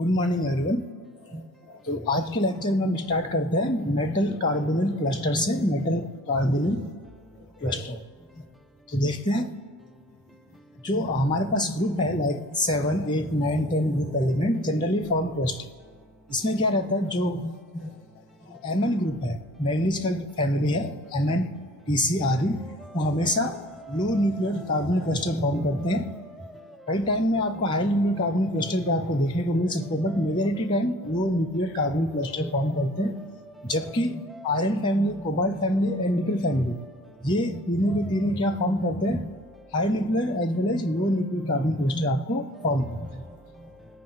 Good morning everyone. तो आज के लेक्चर में हम स्टार्ट करते हैं मेटल कार्बोनिल क्लस्टर से। मेटल कार्बोनिल क्लस्टर तो देखते हैं जो हमारे पास ग्रुप है like 7, 8, 9, 10 group element generally form cluster. इसमें क्या रहता है, जो Mn ग्रुप है, मैग्नीज का फैमिली है MnTCRe, वो हमेशा लो न्यूक्लियर कार्बोनिल क्लस्टर फॉर्म करते हैं। कई टाइम में आपको हाई न्यूक्लियर कार्बोनिल क्लस्टर पे आपको देखने को मिल सकते हैं, but majority time low nuclear carbonyl cluster form करते हैं। जबकि iron family, cobalt family and nickel family, ये तीनों के तीनों क्या फॉर्म करते हैं, high nuclear as well as low nuclear carbonyl cluster आपको फॉर्म करते हैं।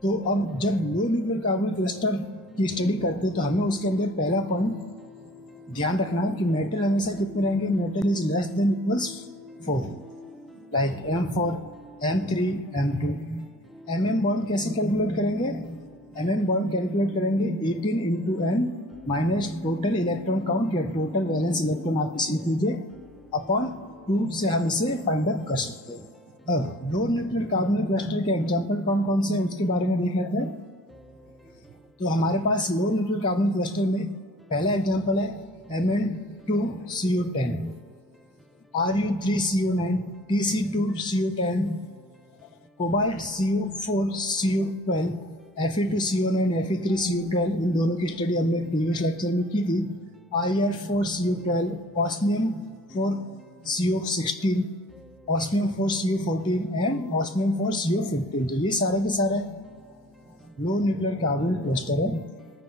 तो अब जब लो न्यूक्लियर कार्बोनिल क्लस्टर की स्टडी करते हैं तो हमें उसके अंदर पहला पॉइंट ध्यान रखना है कि मेटल हमेशा कितने रहेंगे, metal is less than equals 4, like M4, M3, M2। mm bond कैसे कैलकुलेट करेंगे, mm बॉन्ड कैलकुलेट करेंगे 18 into n minus total electron count या टोटल वैलेंस इलेक्ट्रॉन आप इसे लिख लीजिए अपॉन 2 से हम इसे फाइंड आउट कर सकते हैं। अब लो न्यूक्लियर कार्बोनिल क्लस्टर के एग्जाम्पल कौन कौन से हैं उसके बारे में देख लेते हैं। तो हमारे पास लो न्यूक्लियर कार्बोनिल क्लस्टर में पहला एग्जाम्पल है Mn2CO10, Ru3CO9, Tc2CO10, cobalt CO4CO12, Fe2CO9, Fe3CO12। इन दोनों की स्टडी हमने प्रीवियस लेक्चर में की थी। Ir4CO12, osmium 4CO16, osmium 4CO14 and osmium 4CO15। तो ये सारे के सारे लो न्यूक्लियर कार्बोनिल क्लस्टर है।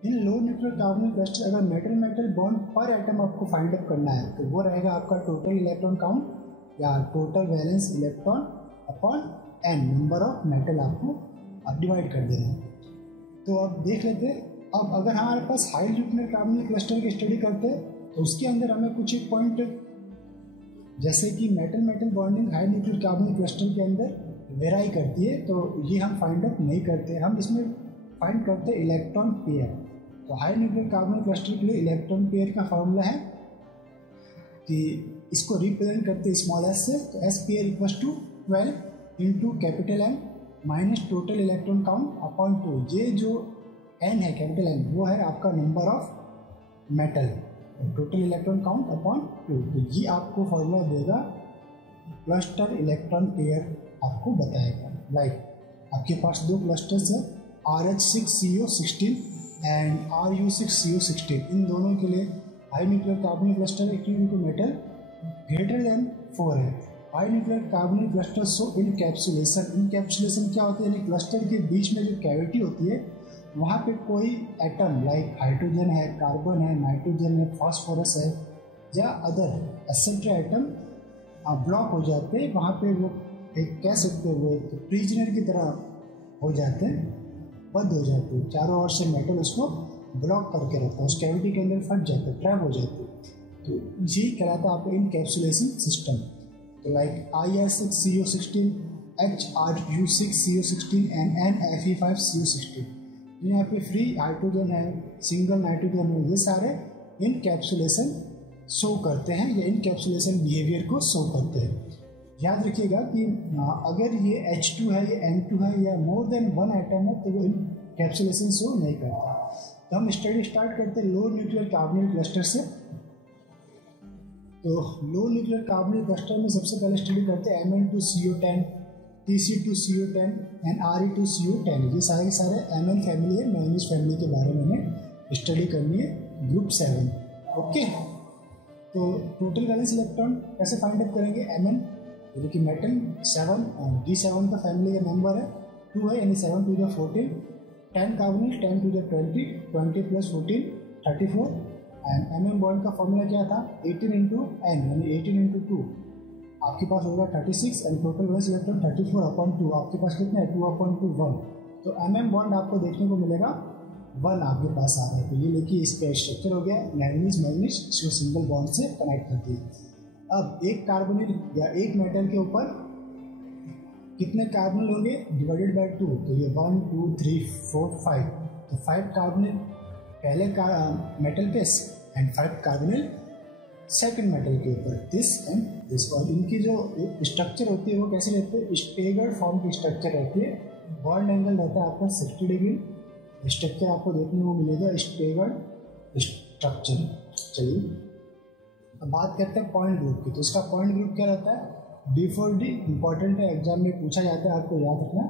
इन लो न्यूक्लियर कार्बोनिल क्लस्टर अगर मेटल मेटल बॉन्ड पर एटम आपको फाइंड आउट करना है तो वो रहेगा आपका टोटल इलेक्ट्रॉन काउंट या total valence electron upon n, number of metal आपको डिवाइड कर देना है। तो अब देख लेते हैं, अब अगर हमारे पास हाई न्यूक्लियर कार्बोनिल क्लस्टर की स्टडी करते हैं तो उसके अंदर हमें कुछ एक पॉइंट जैसे कि metal metal bonding high nuclear carbonyl cluster के अंदर वेराई करती है, तो ये हम फाइंड आउट नहीं करते। हम इसमें फाइंड करते हैं इलेक्ट्रॉन पेयर। तो हाई न्यूक्लियर कार्बोनिल क्लस्टर के लिए इलेक्ट्रॉन पेयर का फॉर्मूला है कि इसको रिप्रेजेंट करते हैं स्मॉल s से, तो s pair equals to 12 into capital M minus total electron count upon 2। ये जो n है कैपिटल N वो है आपका number of metal, total electron count upon 2। तो ये आपको फॉर्मूला देगा क्लस्टर इलेक्ट्रॉन पेयर आपको बताएगा। लाइक आपके पास दो क्लस्टर्स है RH6CO16 एंड Ru6CO16। इन दोनों के लिए हाई न्यूक्लियर कार्बोनिल क्लस्टर है क्योंकि मेटल ग्रेटर देन 4 है। हाई न्यूक्लियर कार्बोनिल क्लस्टर सो इनकैप्सुलेशन। इनकैप्सुलेशन क्या होती है, यानी क्लस्टर के बीच में जो कैविटी होती है वहाँ पे कोई एटम लाइक हाइड्रोजन है, कार्बन है, नाइट्रोजन है, फास्फोरस है या अदर एसेट्रा एटम ब्लॉक हो जाते हैं। वहाँ पे वो एक कह सकते हैं वो एक प्रिजनर की तरह हो जाते हैं, बंद हो जाते हैं, चारों ओर से मेटल उसको ब्लॉक करके रखता है, उस कैविटी के अंदर फट जाते हैं, ट्रैप हो जाते हैं। तो यही कहलाता है आपको इनकैप्सुलेशन सिस्टम। तो like Ir6CO16, HRu6CO16 and NFe5CO16। यहाँ पे फ्री हाइड्रोजन है, सिंगल नाइट्रोजन है, ये सारे इनकैप्सुलेशन शो करते हैं या इनकैप्सुलेशन बिहेवियर को शो करते हैं। याद रखिएगा कि अगर ये H2 है, ये N2 है या मोर देन 1 एटम है तो वो इनकैप्सुलेशन शो नहीं करता। तो हम स्टडी स्टार्ट करते हैं लो न्यूक्लियर कार्बोनिल क्लस्टर से। तो लो न्यूक्लियर कार्बोनिल क्लस्टर में सबसे पहले स्टडी करते हैं Mn2CO10, Tc2CO10 एंड Re2CO10। ये सारे सारे Mn फैमिली है, मैग्नीज फैमिली के बारे में हमें स्टडी करनी है, ग्रुप 7। ओके, तो टोटल वैलेंस इलेक्ट्रॉन कैसे फाइंड आउट करेंगे, Mn यानी कि मेटल 7, D7 का फैमिली का नंबर है 2 है, यानी 7 to the 14, 10 carbonyl 10 to the 20, 20 plus 14 34 and mm bond का फॉर्मूला क्या था 18 इंटू n, यानी 18 इंटू 2 आपके पास होगा 36 and total valence electron 34 upon 2। आपके पास कितना है 2 अपॉन 2 1। तो mm बॉन्ड आपको देखने को मिलेगा 1 आपके पास आ रहा है। तो ये लेकिन इसका स्ट्रक्चर हो गया मैग्नीज मैग्नीज, इसको सिंगल बॉन्ड से कनेक्ट कर दिया। अब एक कार्बोनिल या एक मेटल के ऊपर कितने कार्बोनिल होंगे डिवाइडेड बाय 2, तो ये 1 2 3 4 5। तो 5 कार्बोनिल पहले का मेटल पे एंड 5 कार्बोनिल सेकंड मेटल के ऊपर, दिस एंड दिस। और इनकी जो स्ट्रक्चर होती है वो कैसे रहती है, स्टेगर्ड फॉर्म की स्ट्रक्चर रहती है। बॉन्ड एंगल रहता है आपका 60 डिग्री स्ट्रक्चर आपको देखने को मिलेगा स्टेगर्ड स्ट्रक्चर। चलिए अब बात करते हैं पॉइंट ग्रुप की। तो इसका पॉइंट ग्रुप क्या रहता है? D4D इंपॉर्टेंट है, एग्जाम में पूछा जाता है, आपको याद रखना।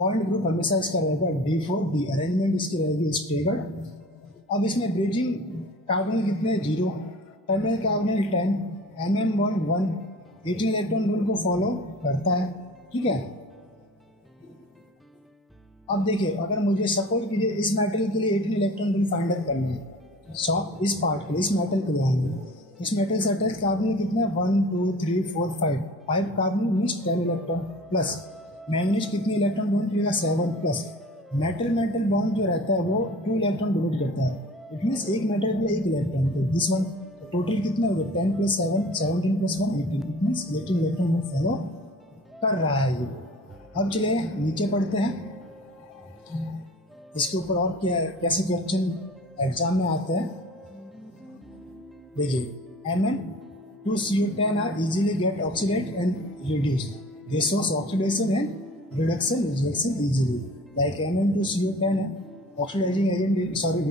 पॉइंट ग्रुप हमेशा इसका रहेगा D4D, अरेंजमेंट इसकी रहेगी स्टेगर्ड। अब इसमें ब्रिजिंग कार्बोनिल कितने? 0, terminal carbonyl 10, mm bond 1, 18 electron rule को फॉलो करता है, ठीक है। अब देखिए, अगर मुझे सपोज कीजिए इस मेटल के लिए 18 इलेक्ट्रॉन रूल फाइंड आउट करना है, इस पार्ट के लिए, इस मेटल के लिए होंगे, इस मेटल से अटैच कार्बन कितने? 1 2 3 4 5 carbon means 10 electron plus. Manganese कितनी इलेक्ट्रॉन डोनेट करेगा? 7 प्लस। मेटल बॉन्ड जो रहता है वो 2 इलेक्ट्रॉन डोनेट करता है, इट मीन्स एक मेटल के लिए 1 इलेक्ट्रॉन। तो दिस वन टोटल कितने हो गए? 10 plus 7 17 plus 1 18, it means 18 electron follow कर रहा है ये। अब चलिए नीचे पढ़ते हैं, इसके ऊपर और क्या कैसे क्वेश्चन एग्जाम में आते हैं। देखिए, Mn2CO10 are easily get oxidized and reduced. They shows oxidation and reduction easily. Like Mn2CO10 है, oxidizing agent, sorry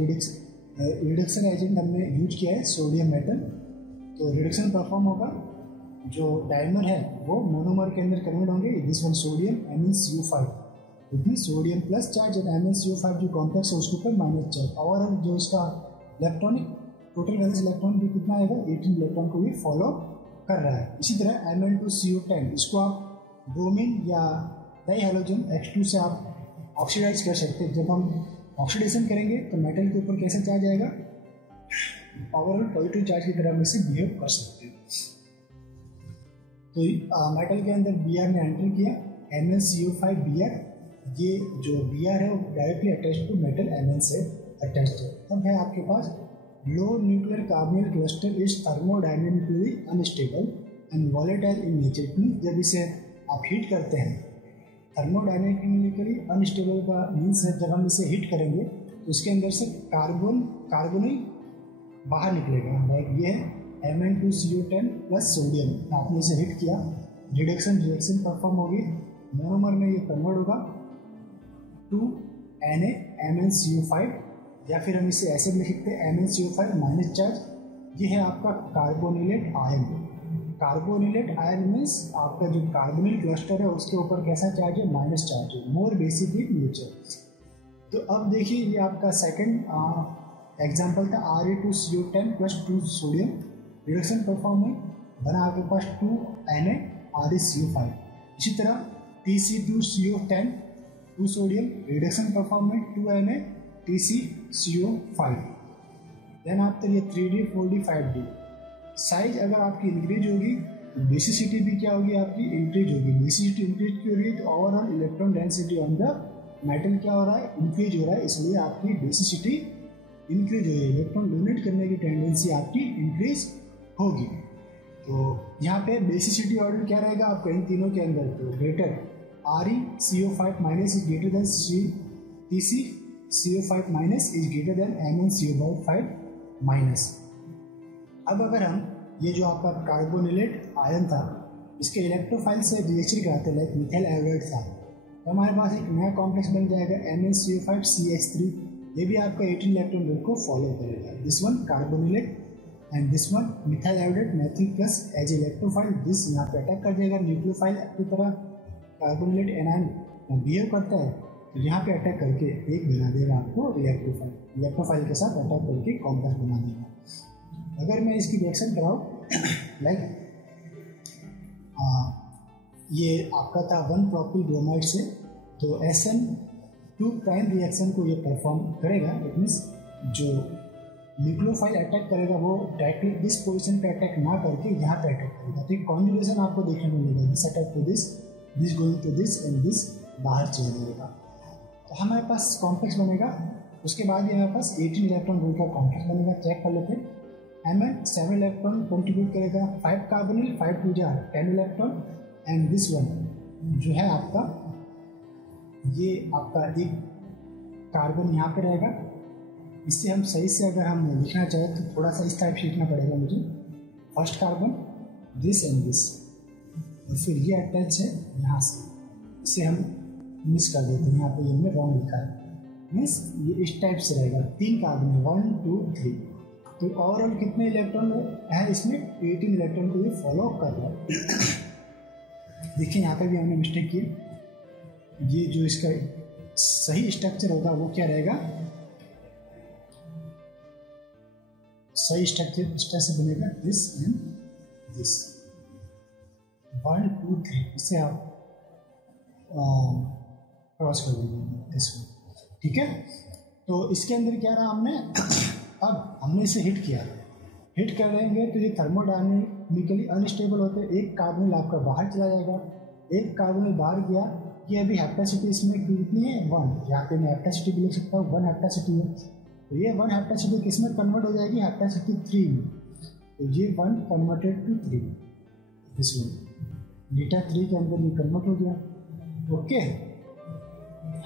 reduction agent हमने यूज किया है सोडियम मेटल। तो रिडक्शन परफॉर्म होगा, जो डायमर है वो मोनोमर के अंदर कन्वर्ट होंगे। This one sodium MnCO5, it mean sodium plus charge और MnCO5 जो कॉम्प्लेक्स है उसके ऊपर माइनस चार्ज। और जो इसका इलेक्ट्रॉनिक टोटल वैलेंस इलेक्ट्रॉन भी कितना आएगा? 18 इलेक्ट्रॉन को भी फॉलो कर रहा है। इसी तरह Mn2CO10, इसको आप ब्रोमीन या डाई हैलोजन H2 से आप ऑक्सीडाइज कर सकते हैं। जब हम ऑक्सीडेशन करेंगे तो मेटल के ऊपर कैसा चार्ज आएगा? पावरफुल पॉजिटिव चार्ज की तरह हम इसे बिहेव कर सकते हैं। तो मेटल के अंदर Br ने एंटर किया, MnCO5 Br, ये जो Br है वो directly attach to metal Mn से अटैच्ड है। तब है आपके पास low nuclear carbonyl cluster is thermodynamically unstable and volatile in nature। जब इसे आप हीट करते हैं, थर्मोडायनेमिकली अनस्टेबल का मीन्स है जब हम इसे हीट करेंगे तो इसके अंदर से कार्बोनिल बाहर निकलेगा। लाइक ये है Mn2CO10 प्लस सोडियम, आपने इसे हीट किया, रिएक्शन परफॉर्म होगी, मोनोमर में ये कन्वर्ट होगा टू NaMnCO5, या फिर हम इसे ऐसे भी लिख सकते हैं MnCO5 माइनस चार्ज। ये है आपका कार्बोनिलेट आयन। कार्बोनिलेट आयन मीन्स आपका जो कार्बोनिल क्लस्टर है उसके ऊपर कैसा चार्ज है? माइनस चार्ज है, मोर बेसिक इन नेचर। तो अब देखिए, ये आपका सेकंड एग्जांपल था Re2CO10 plus 2 sodium, reduction perform हुई, बना आपके पास 2 NaReCO5। इसी तरह Tc2CO10 2 सोडियम, रिडक्शन परफॉर्म हुई 2 NaTCCO5। देन आफ्टर ये 3D 4D 5D। साइज अगर आपकी इंक्रीज होगी तो बेसिसिटी भी क्या होगी? आपकी इंक्रीज होगी। बेसिसिटी इंक्रीज क्यों हो रही है? तो overall electron density on the metal क्या हो रहा है? इंक्रीज हो रहा है, इसलिए आपकी बेसिसिटी इंक्रीज हो रही है, इलेक्ट्रॉन डोनेट करने की टेंडेंसी आपकी इंक्रीज होगी। तो यहाँ पे बेसिसिटी ऑर्डर क्या रहेगा आपका इन तीनों के अंदर? तो greater ReCO5 minus is greater than TCCO5 minus is greater than MnCO5 minus. अब अगर हम ये जो आपका कार्बोनिलेट आयन था इसके इलेक्ट्रोफाइल से रिएक्शन कराते हैं, लाइक मिथाइल आयोडाइड था, तो हमारे पास एक नया कॉम्प्लेक्स बन जाएगा MnCO5CH3। ये भी आपका 18 इलेक्ट्रॉन रूल को फॉलो करेगा। This one carbonylate and this one methyl iodide methyl plus as electrophile, this यहाँ पे अटैक कर जाएगा न्यूक्लियोफाइल की तरह। कार्बोनिलेट एनायन बिहेव करता है तो यहाँ पे अटैक करके एक बना देगा आपको इलेक्ट्रोफाइल के साथ अटैक करके कॉम्प्लेक्स बना देगा। अगर मैं इसकी रिएक्शन कराऊँ लाइक ये आपका था 1 प्रोपिल ब्रोमाइड से, तो SN2 प्राइम रिएक्शन को ये परफॉर्म करेगा। इट मीन्स जो न्यूक्लियोफाइल अटैक करेगा वो डायरेक्टली इस पोजीशन पे अटैक ना करके यहाँ पे अटैक करेगा। तो एक कॉन्जुगेशन आपको देखने को मिलेगा, this attack to this going to this and this बाहर चले जाएगा। तो हमारे पास कॉम्प्लेक्स बनेगा। उसके बाद ये हमारे पास 18 इलेक्ट्रॉन रूल का कॉम्प्लेक्स बनेगा। चेक कर लेते हैं। Mn 7 इलेक्ट्रॉन कंट्रीब्यूट करेगा, 5 कार्बोनिल 5 टू जार 10 इलेक्ट्रॉन एंड दिस वन जो है आपका ये आपका एक कार्बन यहाँ पे रहेगा। इससे हम सही से अगर हम लिखना चाहें तो थोड़ा सा इस टाइप से लिखना पड़ेगा मुझे, first carbon this and this, और फिर ये अटैच है यहाँ से, इसे हम मिस कर देते हैं, यहाँ पे हमने रॉन्ग लिखा है। मीन्स ये इस टाइप से रहेगा, 3 कार्बन है, 1 2 3। तो ओवरऑल कितने इलेक्ट्रॉन है इसमें, 18 इलेक्ट्रॉन को ये फॉलो कर रहा है। देखिए यहाँ पे भी हमने मिस्टेक की, ये जो इसका सही स्ट्रक्चर होगा वो क्या रहेगा, सही स्ट्रक्चर इस तरह से बनेगा, दिस एंड दिस, 1 2 3, इससे आप क्रॉस कर देंगे इसको, ठीक है। तो इसके अंदर क्या रहा हमने, अब हमने इसे हिट किया, हिट कर लेंगे तो ये थर्मोडायनेमिकली अनस्टेबल होते हैं, एक कार्बोनिल आपका बाहर चला जाएगा, एक कार्बोनिल बाहर गया, ये अभी हेप्टासिटी इसमें कितनी है 1, यहाँ पे मैं हेप्टासिटी भी लिख सकता हूँ, 1 हेप्टासिटी है, तो ये 1 हेप्टासिटी किस में कन्वर्ट हो जाएगी, हेप्टासिटी 3 में, तो ये 1 कन्वर्टेड टू 3, इसमें बीटा 3 के अंदर ये कन्वर्ट हो गया, ओके,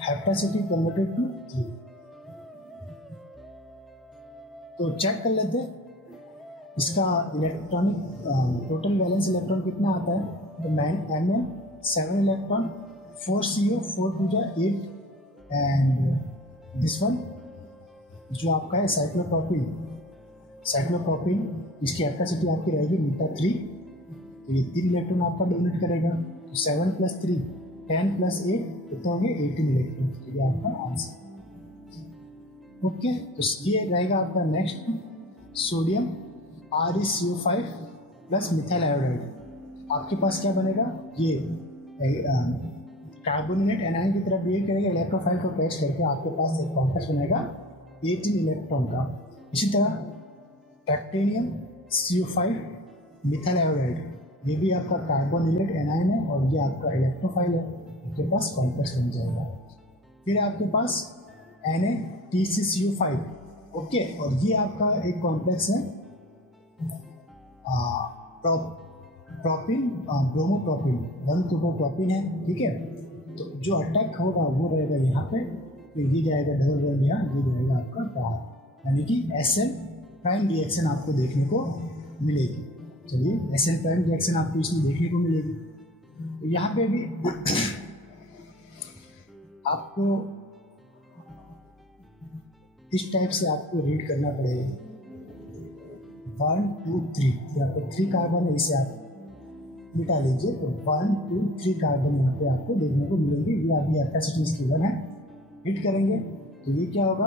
हेप्टासिटी कन्वर्टेड टू 3। तो चेक कर लेते इसका इलेक्ट्रॉनिक टोटल वैलेंस इलेक्ट्रॉन कितना आता है, तो Mn 7 electron, 4 CO 4 2 8, and this one जो आपका है साइक्लोप्रोपिन, इसकी कैपेसिटी आपकी रहेगी मीटा 3, तो ये 3 इलेक्ट्रॉन आपका डोनेट करेगा, तो 7 + 3 10 + 8 कितना हो गया 18 इलेक्ट्रॉन, तो ये आपका आंसर, ओके। तो ये रहेगा आपका next, sodium ReCO5 plus methyl iodide, आपके पास क्या बनेगा, ये कार्बोनेट एनायन की तरफ बिहेव करेगा, इलेक्ट्रोफाइल को कैच करके आपके पास एक कॉम्प्लेक्स बनेगा 18 इलेक्ट्रॉन का। इसी तरह टाइटेनियम CO5 मिथाइल आयोडाइड, ये भी आपका कार्बोनिलेट एनायन है और ये आपका इलेक्ट्रोफाइल है, आपके पास कॉम्प्लेक्स बन जाएगा। फिर आपके पास NaTCCO5, ओके, और ये आपका एक कॉम्प्लेक्स है प्रोपिन ब्रोमोप्रोपिन, 1 के ऊपर प्रोपिन है, ठीक है। तो जो अटैक होगा वो रहेगा यहाँ पे, तो ये जाएगा डबल बॉन्ड यहाँ, ये जाएगा आपका बाहर, यानी कि SN प्राइम रिएक्शन आपको देखने को मिलेगी। चलिए SN प्राइम रिएक्शन आपको इसमें देखने को मिलेगी। तो यहाँ पे भी आपको इस टाइप से आपको रीड करना पड़ेगा, 1 2 3, यहाँ पे 3 कार्बन है, इसे आप मिटा लीजिए, तो 1 2 3 कार्बन यहाँ पे आपको देखने को मिलेंगे। ये अभी कैपेसिटी इसकी 1 है, हिट करेंगे तो ये क्या होगा,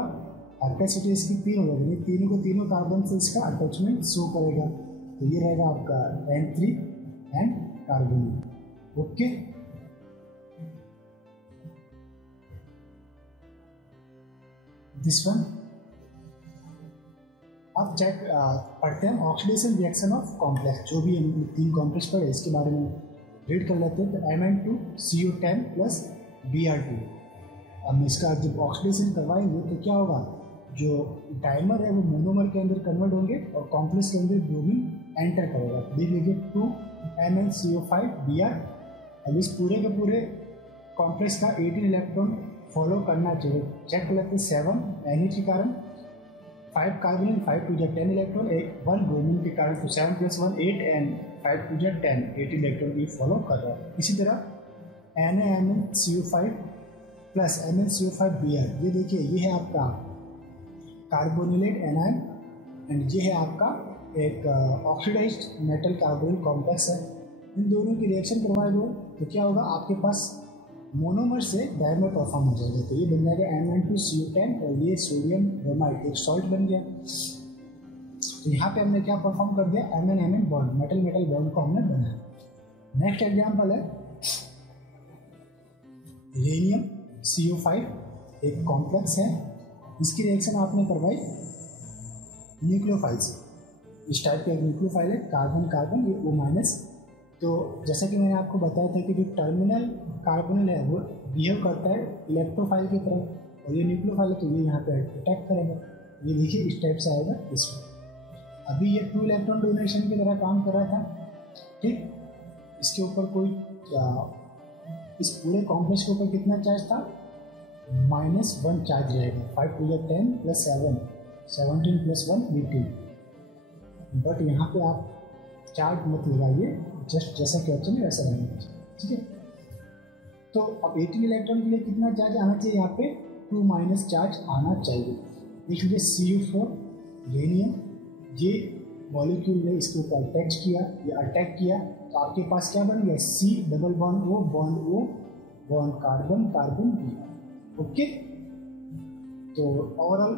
कैपेसिटी इसकी 3 हो जाएगी, तीनों को तीनों कार्बन से इसका अटैचमेंट शो करेगा, तो ये रहेगा आपका N3 and carbon, okay. This one अब चेक पढ़ते हैं ऑक्सीडेशन रिएक्शन ऑफ कॉम्प्लेक्स, जो भी 3 कॉम्प्लेक्स पढ़े इसके बारे में रीड कर लेते हैं। तो Mn2CO10 प्लस Br2, अब इसका जब ऑक्सीडेशन करवाएंगे तो क्या होगा, जो डाइमर है वो मोनोमर के अंदर कन्वर्ट होंगे और कॉम्प्लेक्स के अंदर ब्रोमीन एंटर करेगा। देख लीजिए 2 MnCO5 Br, अब इस पूरे के पूरे कॉम्प्लेक्स का 18 इलेक्ट्रॉन फॉलो करना चाहिए। चेक कर लेते हैं 7 NH के कारण, 5 कार्बोनिल, 5 2 10 इलेक्ट्रॉन, 1 ब्रोमीन के कारण, तो 7 + 1 8 एंड 5 2 10 18 इलेक्ट्रॉन भी फॉलो कर रहा है। इसी तरह NaMnCO5 प्लस MnCO5 Br, ये देखिए ये है आपका कार्बोनिलेट एनायन एंड ये है आपका एक ऑक्सीडाइज्ड मेटल कार्बोनिल कॉम्प्लेक्स है। इन दोनों की रिएक्शन करवा दो तो क्या होगा, आपके पास मोनोमर से डायमर परफॉर्म हो जाएगा, तो ये बन जाएगा Mn2CO10 और ये सोडियम ब्रोमाइड एक सॉल्ट बन गया। तो यहाँ पे हमने क्या परफॉर्म कर दिया, MnMn bond, metal metal bond को हमने बनाया। नेक्स्ट एग्जांपल है यूरेनियम CO5, एक कॉम्प्लेक्स है, इसकी रिएक्शन आपने करवाई न्यूक्लियोफाइल से, इस टाइप का एक न्यूक्लियोफाइल है, कार्बन कार्बन, ये O-। तो जैसा कि मैंने आपको बताया था कि जो टर्मिनल कार्बोनिल है वो बिहेव करता है इलेक्ट्रोफाइल की तरह, और ये न्यूक्लियोफाइल है तो ये यहाँ पे अटैक करेगा। ये देखिए इस टाइप से आएगा इसमें। अभी ये 2 इलेक्ट्रॉन डोनेशन की तरह काम कर रहा था, ठीक, इसके ऊपर कोई इस पूरे कॉम्प्लेक्स के ऊपर कितना चार्ज था, -1 चार्ज रहेगा, 5 2 10 + 7 17 + 1 18। बट यहाँ पे आप चार्ज मत लगाइए, जस्ट जैसा क्वेश्चन है वैसा रहना चाहिए, ठीक है। तो अब 18 इलेक्ट्रॉन के लिए कितना चार्ज आना चाहिए यहाँ पे, 2 माइनस चार्ज आना चाहिए। देख लीजिए CO4 रेनियम, ये मॉलिक्यूल ने इसके ऊपर अटैक किया तो आपके पास क्या बन गया, C double bond O bond carbon carbon B. Okay, तो ओवरऑल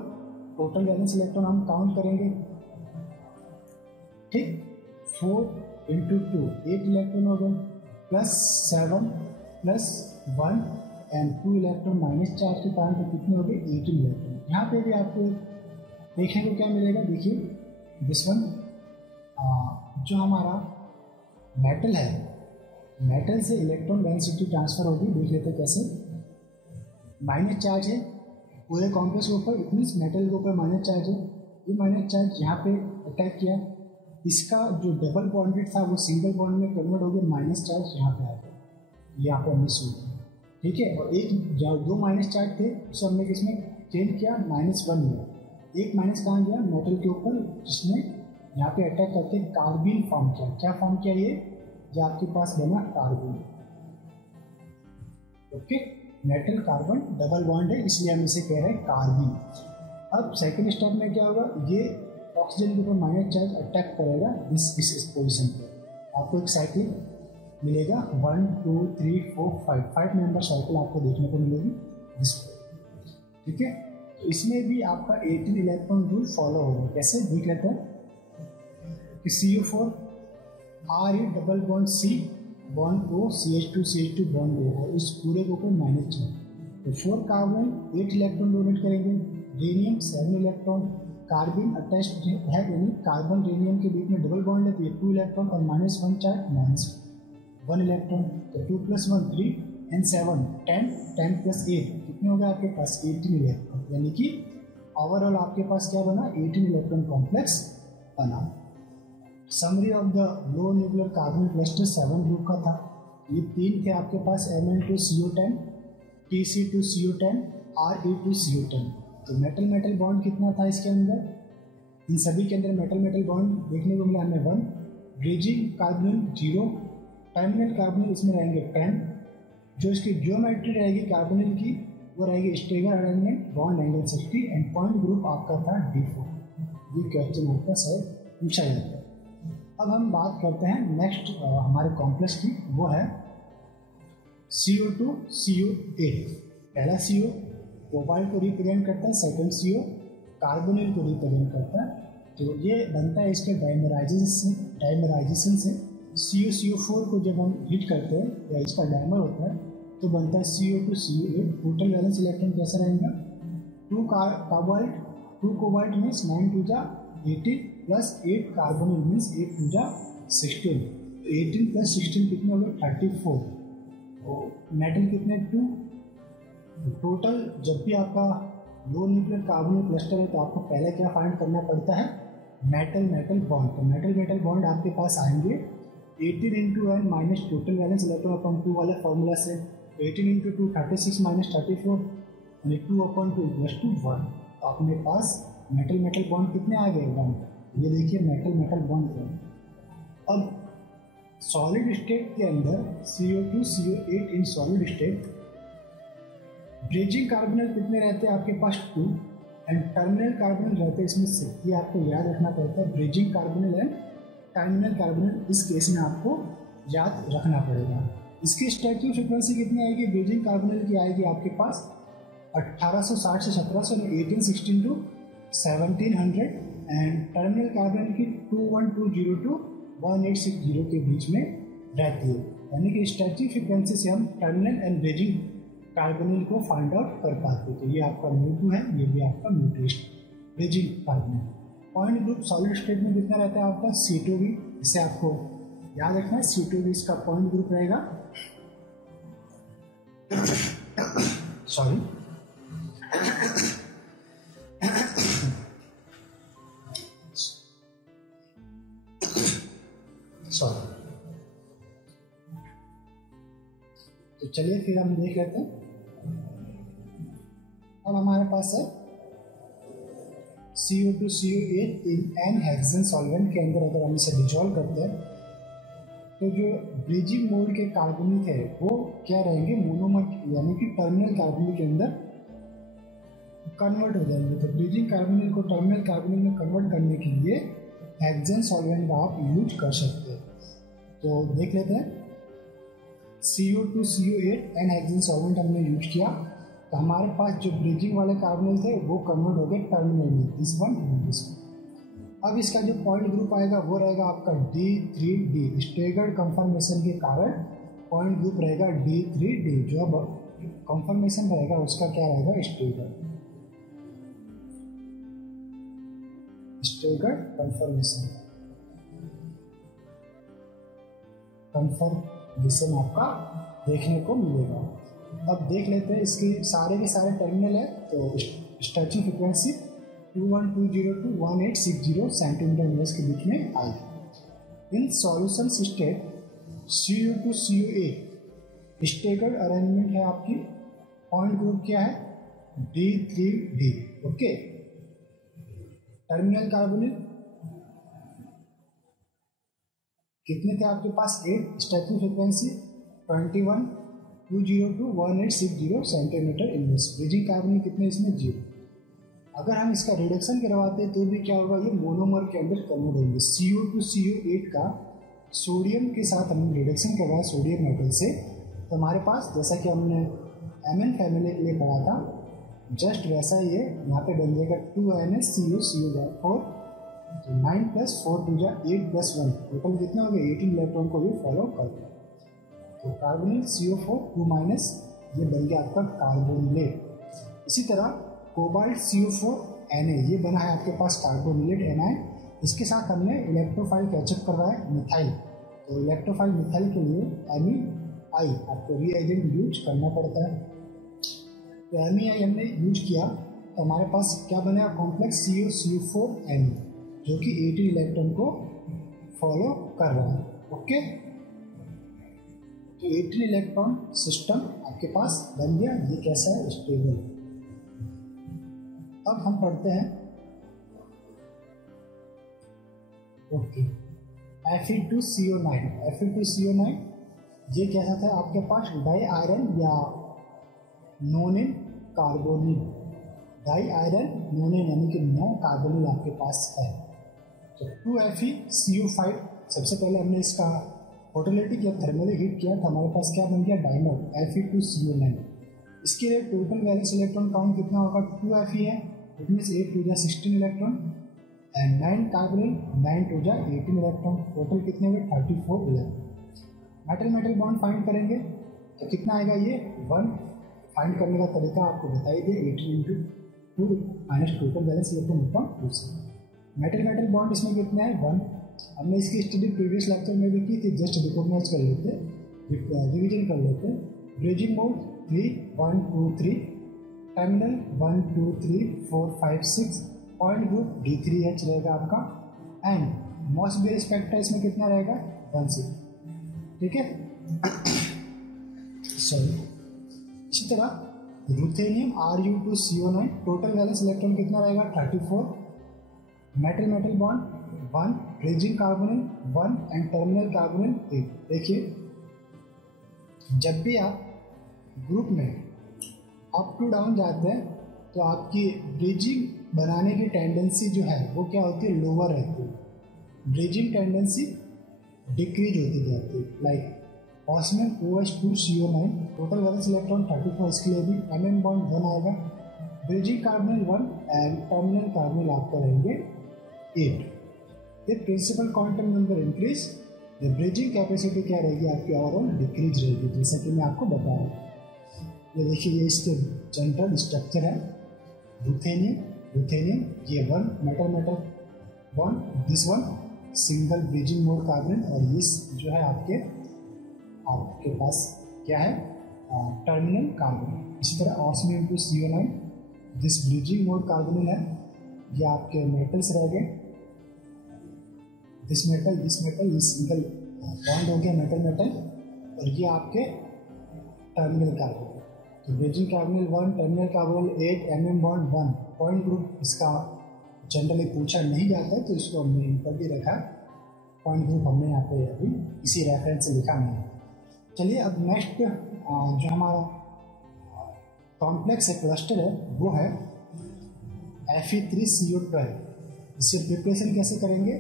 टोटल वैलेंस इलेक्ट्रॉन हम काउंट करेंगे, ठीक। 4 इंटू 2 8 इलेक्ट्रॉन हो गए, plus 7 plus 1 and 2 electron minus charge के कारण तो कितने हो गए 18 इलेक्ट्रॉन। यहाँ पे भी आपको देखने को क्या मिलेगा, देखिए दिस वन, जो हमारा मेटल है, मेटल से इलेक्ट्रॉन डेंसिटी ट्रांसफर होगी, देख लेते कैसे। माइनस चार्ज है पूरे कॉम्प्लेक्स के ऊपर, इट मीन्स मेटल के ऊपर माइनस चार्ज है, ये माइनस चार्ज यहाँ पे अटैक किया, इसका जो डबल बॉन्डेड था वो सिंगल बॉन्ड में कन्वर्ट हो गया, माइनस चार्ज यहाँ पे आ गया, यहाँ पे मिस हो गया, ठीक है। और एक दो माइनस चार्ज थे उसे हमने किसमें चेंज किया, -1 में, एक माइनस कहाँ गया, मेटल के ऊपर, जिसने यहाँ पे अटैक करके कार्बिन फॉर्म किया। क्या फॉर्म किया, ये आपके पास बना carbon. Okay, metal carbon double bond है इसलिए हम इसे कह रहे हैं कार्बिन। अब सेकंड स्टेप में क्या होगा, ये ऑक्सीजन के ऊपर माइनस चार्ज अटैक करेगा इस पोजिशन पर, आपको एक साइकिल मिलेगा 1 2 3 4 5 मेंबर साइकिल आपको देखने को मिलेगी इस पर, ठीक है। तो इसमें भी आपका 18 इलेक्ट्रॉन रूल फॉलो होगा। कैसे देख लेते हैं कि CO4 RE double bond C bond O CH2 bond O, और इस पूरे के ऊपर माइनस चार्ज, तो 4 कार्बन 8 इलेक्ट्रॉन डोनेट करेंगे, रेनियम 7 इलेक्ट्रॉन, कार्बिन अटैच्ड है यानी कार्बन रेनियम के बीच में डबल बॉन्ड है तो ये 2 इलेक्ट्रॉन और -1 चार्ज -1 इलेक्ट्रॉन, तो 2 + 1 3 एंड 7 10 + 8 कितने हो गए आपके पास 18 इलेक्ट्रॉन, यानी कि ओवरऑल आपके पास क्या बना 18 इलेक्ट्रॉन कॉम्प्लेक्स बना। Summary of the low nuclear carbon cluster 7 group का था, ये 3 थे आपके पास Mn2CO10, Tc2CO10, Re2CO10। तो मेटल बॉन्ड कितना था इसके अंदर, इन सभी के अंदर मेटल बॉन्ड देखने को मिला हमें 1, ब्रिजिंग कार्बोनिल 0, टर्मिनल कार्बोनिल इसमें रहेंगे 10, जो इसकी ज्योमेट्री रहेगी कार्बोनिल की वो रहेगी staggered arrangement, bond angle 60 and point group आपका था D4। ये क्वेश्चन आपका शायद पूछा जाता है। अब हम बात करते हैं नेक्स्ट हमारे कॉम्प्लेक्स की, वो है CO2 CO8। पहला CO कोबाल्ट को रिप्रेजेंट करता है, सेकंड CO कार्बोनिल को रिप्रेजेंट करता है, तो ये बनता है इसके डाइमराइजेशन से। CO4 को जब हम हीट करते हैं या इसका डाइमर होता है तो बनता है CO2 CO8। Total valence electron कैसा रहेगा, 2 cobalt means 9 × 18 plus 8 carbonyl means 8 × 16, 18 + 16 कितने हो गए 34, मेटल कितने 2। टोटल जब भी आपका लो न्यूक्लियर कार्बोनिल क्लस्टर है तो आपको पहले क्या फाइंड करना पड़ता है, मेटल बॉन्ड। तो मेटल बॉन्ड आपके पास आएंगे 18 × n minus total valence electron upon 2 वाले फॉर्मूला से, 18 × 2 36 - 34 यानी 2/2 = 1। तो अपने पास मेटल बॉन्ड कितने आ गए 1, ये देखिए मेटल बॉन्ड। अब सॉलिड स्टेट के अंदर CO2 CO8 in solid state, bridging carbonyl कितने रहते हैं आपके पास 2 एंड टर्मिनल कार्बोनिल रहते हैं इसमें 6। ये आपको याद रखना पड़ता है, bridging carbonyl and terminal carbonyl इस केस में आपको याद रखना पड़ेगा। इसकी स्टैटिक फ्रिक्वेंसी कितनी आएगी, ब्रिजिंग कार्बोनिल की आएगी आपके पास 1860 से 1700 1816 to 1700 एंड टर्मिनल कार्बोनिल की 21202 to 1860 के बीच में रहती है, यानी कि स्टैटिक फ्रिक्वेंसी से हम टर्मिनल एंड ब्रिजिंग कार्बोनिल को फाइंड आउट कर पाते हैं। तो ये आपका μ2 है, ये भी आपका μ2 bridging carbonyl. Point group solid state में कितना रहता है आपका C2V, इसे आपको याद रखना है, C2V इसका पॉइंट ग्रुप रहेगा। सॉरी तो चलिए फिर हम देख लेते हैं। अब हमारे पास है CO2 CO8 in an hexane solvent के अंदर अगर हम इसे डिजोल्व करते हैं तो जो ब्रिजिंग मोड के कार्बोनिल है वो क्या रहेंगे, मोनोमर यानी कि टर्मिनल कार्बोनिल के अंदर कन्वर्ट हो जाएंगे। तो ब्रिजिंग कार्बोनिल को टर्मिनल कार्बोनिल में कन्वर्ट करने के लिए हेक्सेन सॉल्वेंट का आप यूज कर सकते हैं। तो देख लेते हैं, CO2 CO8 and hexane solvent हमने यूज किया, तो हमारे पास जो ब्रिजिंग वाले कार्बोनिल थे वो कन्वर्ट हो गए टर्मिनल में, this one and this one. अब इसका जो पॉइंट ग्रुप आएगा वो रहेगा आपका D3D। स्टेगर्ड कंफर्मेशन के कारण पॉइंट ग्रुप रहेगा D3D। जो अब कंफर्मेशन रहेगा उसका क्या रहेगा, स्टेगर्ड कंफर्मेशन आपका देखने को मिलेगा। अब देख लेते हैं, इसके सारे के सारे टर्मिनल है। तो stretching frequency 21202 to 1860 centimetre inverse के बीच में आएगी। इन solution state CO2 CO8 staggered arrangement है आपकी, पॉइंट ग्रुप क्या है, D3D। ओके, टर्मिनल कार्बोनिल कितने थे आपके पास, 8, stretching frequency 21202 to 1860 centimetre inverse. Bridging carbonyl कितने इसमें, 0। अगर हम इसका रिडक्शन करवाते हैं तो भी क्या होगा, ये मोनोमर के अंदर कन्वर्ट होंगे। CO2 CO8 का सोडियम के साथ हमने रिडक्शन करवाया सोडियम मेटल से, तो हमारे पास जैसा कि हमने Mn फैमिली के लिए पढ़ा था, जस्ट वैसा ही है। यहाँ पे बन जाएगा 2NH CO4, तो 9 + 4 = 8 + 1, टोटल कितने हो गए, 18 इलेक्ट्रॉन को ये फॉलो करता है। तो कार्बोनिल CO4 2- ये बन गया आपका कार्बोनिलेट। इसी तरह कोबाल्ट CO4 Na, ये बना है आपके पास कार्बोनिलेट एनायन। इसके साथ हमने इलेक्ट्रोफाइल कैचअप करवाया मिथाइल, तो इलेक्ट्रोफाइल मिथाइल के लिए MEI आपको रीएजेंट यूज करना पड़ता है। तो MEI हमने यूज किया, तो हमारे पास क्या बनेगा, कॉम्प्लेक्स CO4 Na, जो कि 18 इलेक्ट्रॉन को फॉलो कर रहा है। ओके, तो 18 इलेक्ट्रॉन सिस्टम आपके पास बन गया। ये कैसा है, स्टेबल। अब हम पढ़ते हैं ओके, Fe2CO9। Fe2CO9 ये कैसा था आपके पास, डाई आयरन या नोनिन कार्बोनिल, डाई आयरन नोनिन यानी कि 9 कार्बोनिल आपके पास है। तो 2FeCO5, सबसे पहले हमने इसका फोटोलिटिक या थर्मली हीट किया, तो हमारे पास क्या बन गया, डाइमर Fe2CO9। इसके लिए टोटल वैलेंस इलेक्ट्रॉन काउंट कितना होगा, 2Fe है, it means 8 × 16 electron, and 9 carbonyl 9 × 18 electron, total कितने हुए, 34 electron. Metal metal bond find करेंगे तो कितना आएगा, ये 1। फाइंड करने का तरीका आपको बताई दिया, 18 × 2 - total balance electron upon 2। Metal metal bond इसमें कितने हैं, 1। हमने इसकी स्टडी प्रीवियस लेक्चर में भी की थी, जस्ट रिकॉग्नाइज कर लेते, रिविजन कर लेते। Bridging mode 3 1 2 3, terminal 1 2 3 4 5 6, point group D3H रहेगा आपका, एंड मॉसबेयर स्पेक्ट्रा इसमें कितना रहेगा, 1 6। ठीक है, सॉरी। इसी तरह ruthenium Ru2CO9, total valence electron कितना रहेगा, 34। Metal metal bond 1, bridging carbonyl 1 and terminal carbonyl 8। देखिए, जब भी आप ग्रुप में अप टू डाउन जाते हैं तो आपकी ब्रिजिंग बनाने की टेंडेंसी जो है वो क्या होती है, लोअर रहती है। ब्रिजिंग टेंडेंसी डिक्रीज होती जाती है। Like osmium OH2CO9, total valence electron 34, इसके लिए भी MM बॉन्ड 1 आएगा। Bridging carbonyl 1 and terminal carbonyl आपको रहेंगे 8। ये principal quantum number increase, the bridging capacity क्या रहेगी आपकी, ओवरऑल डिक्रीज रहेगी, जैसा कि मैं आपको बता रहा हूँ। ये देखिए, ये इसके जनरल स्ट्रक्चर है। रुथेनियम ये 1 metal metal bond, this one single bridging mode carbon, और ये जो है आपके पास क्या है, टर्मिनल कार्बन। इसी तरह osmium 2 CO9, this bridging mode carbonyl है। ये आपके मेटल्स रह गए, दिस मेटल ये सिंगल बॉन्ड हो गया मेटल मेटल, और ये आपके टर्मिनल कार्बन। तो bridging carbonyl 1, terminal carbonyl 8, MM bond 1। Point group इसका जनरली पूछा नहीं जाता है, तो इसको हमने इन पर भी रखा। पॉइंट ग्रुप हमने यहाँ पे अभी इसी रेफरेंस से लिखा नहीं। चलिए, अब नेक्स्ट जो हमारा कॉम्प्लेक्स क्लस्टर है वो है Fe3CO12। इससे प्रिपरेशन कैसे करेंगे?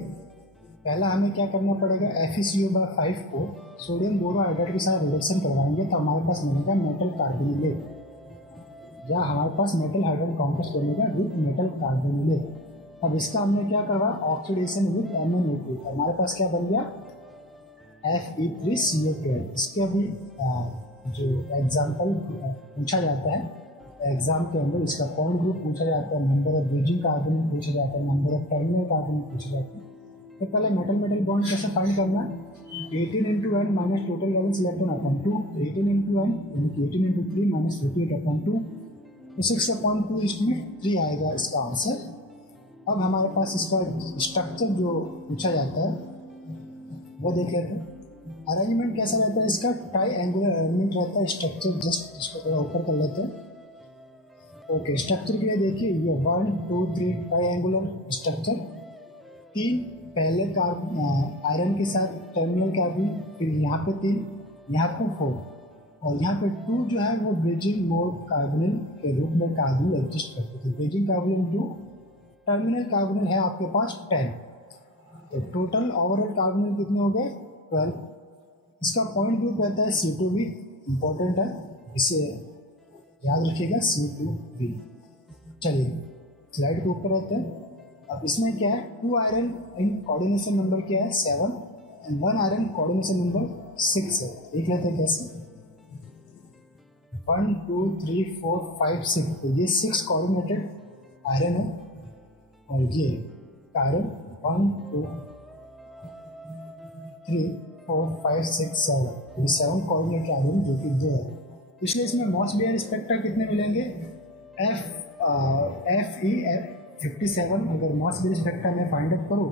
पहला हमें क्या करना पड़ेगा, FeCO5 को सोडियम बोरोहाइड्रेट के साथ रिडक्शन करवाएंगे तो हमारे पास मिलेगा मेटल कार्बोनिलेट, या हमारे पास मेटल हाइड्रोजन कॉम्प्लेक्स बनेगा विथ मेटल कार्बोनिलेट। अब इसका हमने क्या करवा, ऑक्सीडेशन विथ MnO2, हमारे पास क्या बन गया Fe3CO12। इसके अभी जो एग्जाम्पल पूछा जाता है एग्जाम के अंदर, इसका पॉइंट ग्रुप पूछा जाता है, नंबर ऑफ ब्रिजिंग कार्बन पूछा जाता है, नंबर ऑफ टर्मिनल कार्बन पूछा जाता है। तो पहले मेटल मेटल बॉन्ड कैसे फाइंड करना है, 18 × n minus total valence electron upon 2, 18 × n यानी कि 18 × 3 माइनस 48 अपॉन 2, तो 6/2 आएगा इसका आंसर। अब हमारे पास इसका स्ट्रक्चर जो पूछा जाता है वो देख लेते हैं। अरेंजमेंट कैसा रहता है इसका, ट्राईएंगुलर अरेंजमेंट रहता है। स्ट्रक्चर जस्ट इसको थोड़ा ऊपर कर लेते हैं। ओके, स्ट्रक्चर के लिए देखिए ये 1 2 3 ट्राईएंगुलर स्ट्रक्चर, 3 पहले आयरन के साथ टर्मिनल कार्बन, फिर यहाँ पे 3, यहाँ पे 4 और यहाँ पे 2 जो है वो ब्रिजिंग मोड कार्बोनिल के रूप में कार्बोनिल एग्जिस्ट करते थे। ब्रिजिंग कार्बोनिल 2, टर्मिनल कार्बोनिल है आपके पास 10, तो टोटल ओवरऑल कार्बोनिल कितने हो गए 12। इसका पॉइंट ग्रुप रहता है C2V, इम्पोर्टेंट है, इसे याद रखिएगा C2V। चलिए स्लाइड के ऊपर रहते हैं। अब इसमें क्या है, 2 आयरन इन कोऑर्डिनेशन नंबर क्या है 7 एंड 1 आयरन कोऑर्डिनेशन नंबर 6 है। देख लेते हैं कैसे, 1 2 3 4 5 6, तो ये 6 कोऑर्डिनेटेड आयरन है और ये आयरन 1 2 3 4 5 6 7, ये 7 कोऑर्डिनेटेड आयरन जो कि 2 है। इसलिए इसमें मॉस बेयर स्पेक्ट्रा कितने मिलेंगे, Fe57। अगर मॉस बेयर स्पेक्ट्रा में फाइंड आउट करूँ